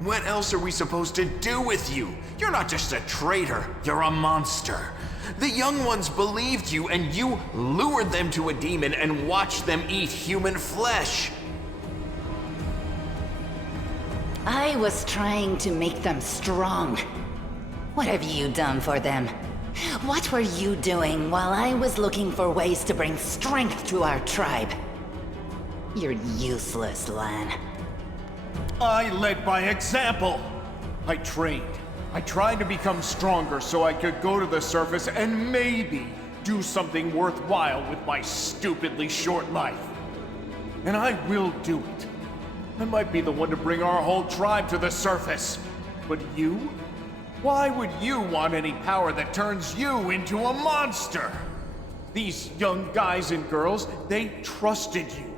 What else are we supposed to do with you? You're not just a traitor, you're a monster. The young ones believed you, and you lured them to a demon and watched them eat human flesh. I was trying to make them strong. What have you done for them? What were you doing while I was looking for ways to bring strength to our tribe? You're useless, Lan. I led by example. I trained. I tried to become stronger so I could go to the surface and maybe do something worthwhile with my stupidly short life. And I will do it. I might be the one to bring our whole tribe to the surface. But you? Why would you want any power that turns you into a monster? These young guys and girls, they trusted you.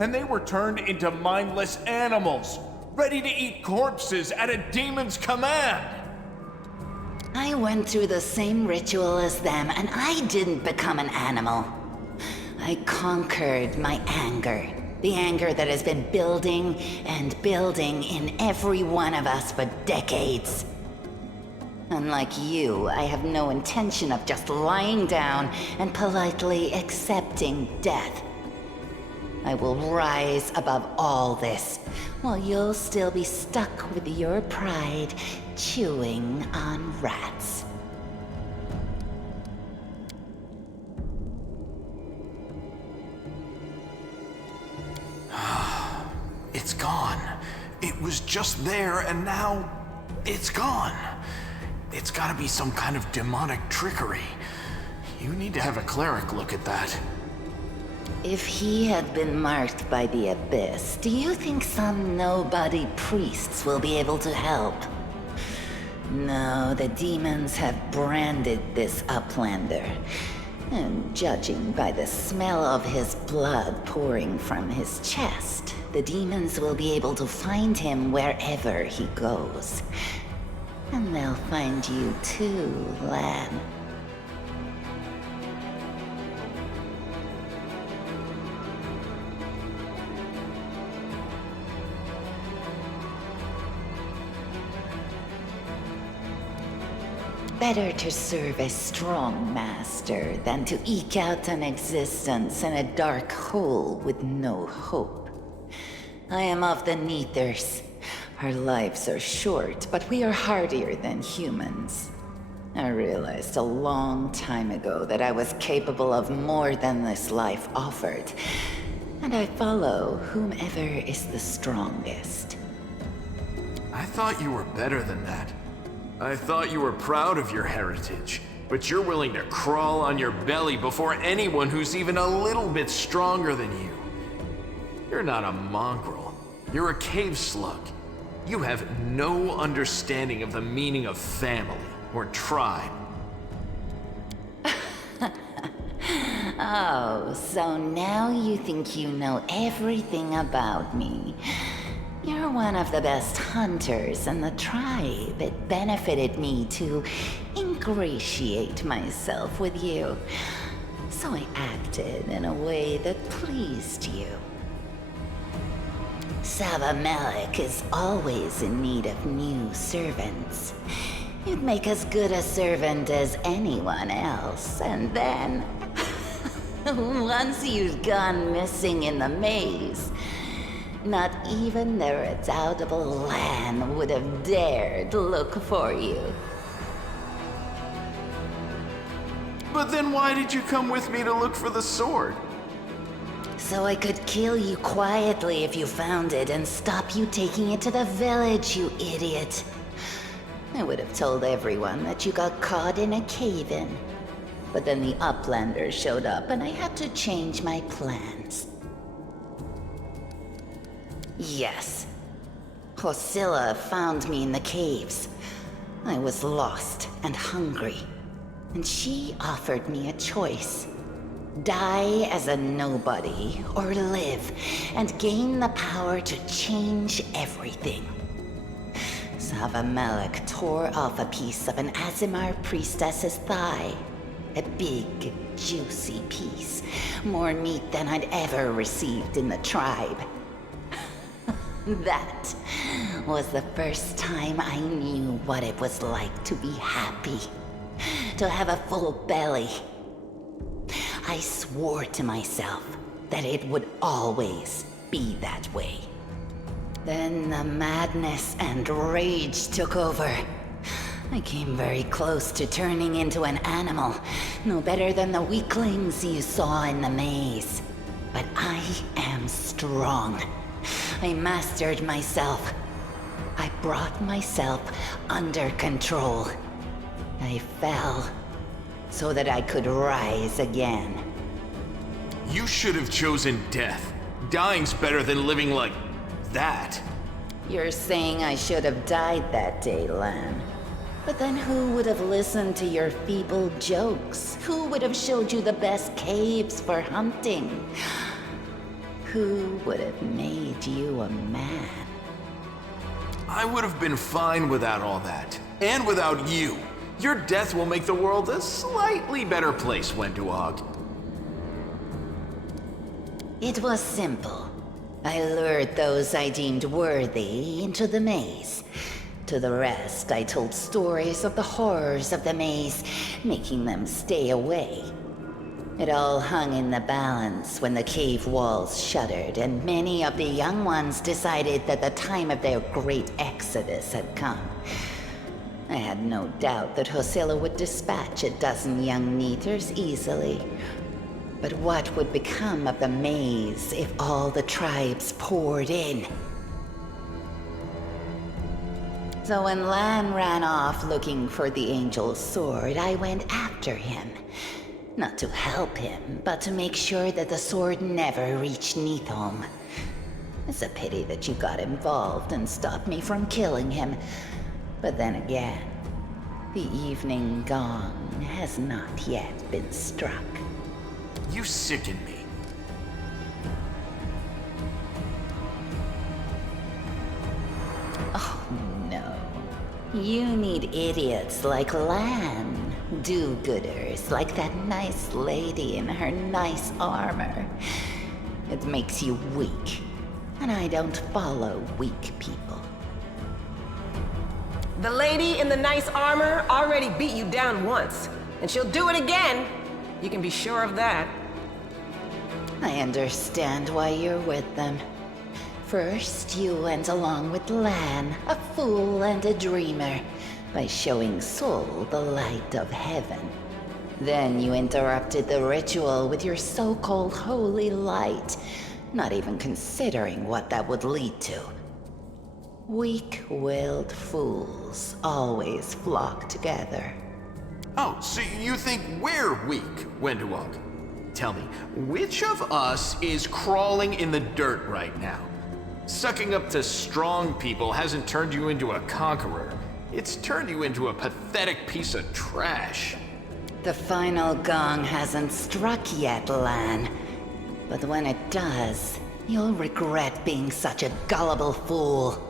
And they were turned into mindless animals, ready to eat corpses at a demon's command. I went through the same ritual as them, and I didn't become an animal. I conquered my anger. The anger that has been building and building in every one of us for decades. Unlike you, I have no intention of just lying down and politely accepting death. I will rise above all this, while you'll still be stuck with your pride, chewing on rats. It's gone. It was just there, and now it's gone. It's gotta be some kind of demonic trickery. You need to have a cleric look at that. If he had been marked by the Abyss, do you think some nobody priests will be able to help? No, the demons have branded this Uplander. And judging by the smell of his blood pouring from his chest, the demons will be able to find him wherever he goes. And they'll find you too, Lan. Better to serve a strong master than to eke out an existence in a dark hole with no hope. I am of the Neithers. Our lives are short, but we are hardier than humans. I realized a long time ago that I was capable of more than this life offered, and I follow whomever is the strongest. I thought you were better than that. I thought you were proud of your heritage, but you're willing to crawl on your belly before anyone who's even a little bit stronger than you. You're not a mongrel. You're a cave slug. You have no understanding of the meaning of family or tribe. Oh, so now you think you know everything about me. You're one of the best hunters in the tribe. It benefited me to ingratiate myself with you. So I acted in a way that pleased you. Savamelek is always in need of new servants. You'd make as good a servant as anyone else, and then... once you'd gone missing in the maze, not even the redoubtable Lan would have dared look for you. But then why did you come with me to look for the sword? So I could kill you quietly if you found it and stop you taking it to the village, you idiot. I would have told everyone that you got caught in a cave-in. But then the Uplanders showed up and I had to change my plans. Yes. Hosilla found me in the caves. I was lost and hungry. And she offered me a choice. Die as a nobody, or live, and gain the power to change everything. Savamelek tore off a piece of an Azimar priestess's thigh. A big, juicy piece. More meat than I'd ever received in the tribe. That was the first time I knew what it was like to be happy. To have a full belly. I swore to myself that it would always be that way. Then the madness and rage took over. I came very close to turning into an animal, no better than the weaklings you saw in the maze. But I am strong. I mastered myself. I brought myself under control. I fell so that I could rise again. You should have chosen death. Dying's better than living like that. You're saying I should have died that day, Lan. But then who would have listened to your feeble jokes? Who would have showed you the best caves for hunting? Who would have made you a man? I would have been fine without all that. And without you. Your death will make the world a slightly better place, Wenduog. It was simple. I lured those I deemed worthy into the maze. To the rest, I told stories of the horrors of the maze, making them stay away. It all hung in the balance when the cave walls shuddered, and many of the young ones decided that the time of their great exodus had come. I had no doubt that Hosilla would dispatch a dozen young Neaters easily. But what would become of the maze if all the tribes poured in? So when Lan ran off looking for the Angel's sword, I went after him. Not to help him, but to make sure that the sword never reached Neathholm. It's a pity that you got involved and stopped me from killing him. But then again, the evening gong has not yet been struck. You sicken me. Oh, no. You need idiots like Lan. Do-gooders like that nice lady in her nice armor. It makes you weak. And I don't follow weak people. The lady in the nice armor already beat you down once, and she'll do it again. You can be sure of that. I understand why you're with them. First, you went along with Lan, a fool and a dreamer, by showing Sol the light of heaven. Then you interrupted the ritual with your so-called holy light, not even considering what that would lead to. Weak-willed fools always flock together. Oh, so you think we're weak, Wenduog? Tell me, which of us is crawling in the dirt right now? Sucking up to strong people hasn't turned you into a conqueror. It's turned you into a pathetic piece of trash. The final gong hasn't struck yet, Lan. But when it does, you'll regret being such a gullible fool.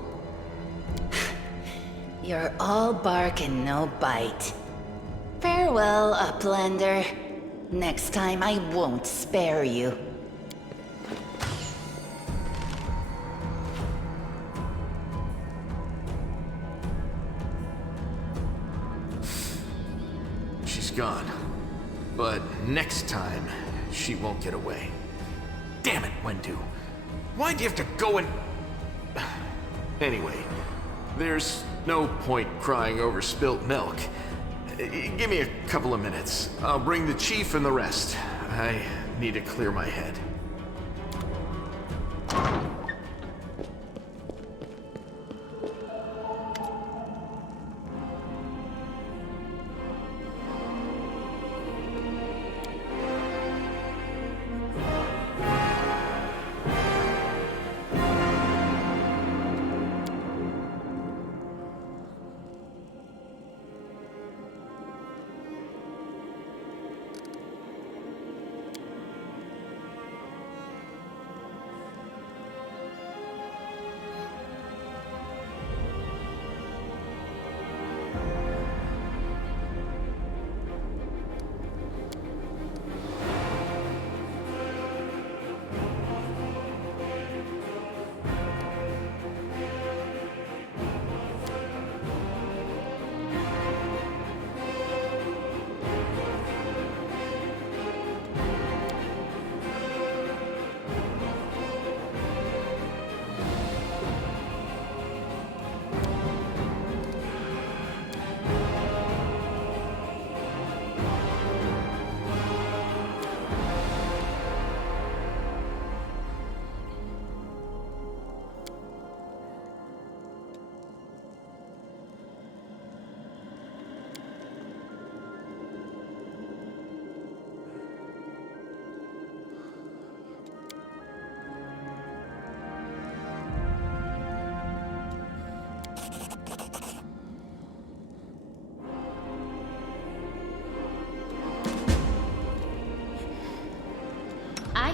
You're all bark and no bite. Farewell, Uplander. Next time I won't spare you. She's gone. But next time, she won't get away. Damn it, Wendu. Why'd you have to go and... Anyway, there's no point crying over spilt milk. Give me a couple of minutes. I'll bring the chief and the rest. I need to clear my head.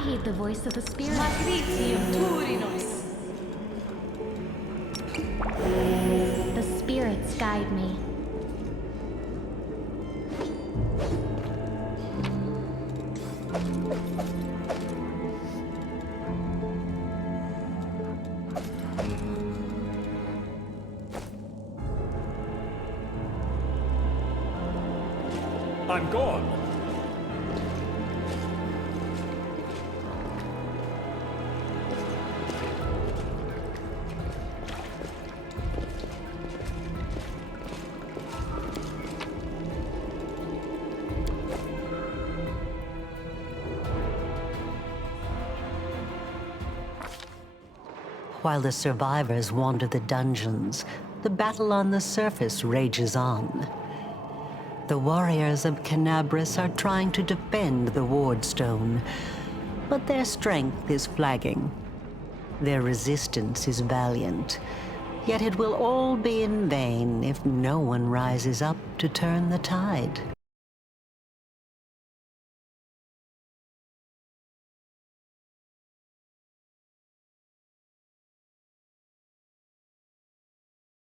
heed the voice of the spirit. The spirits guide me. I'm gone. While the survivors wander the dungeons, the battle on the surface rages on. The warriors of Canabras are trying to defend the Wardstone, but their strength is flagging. Their resistance is valiant, yet it will all be in vain if no one rises up to turn the tide.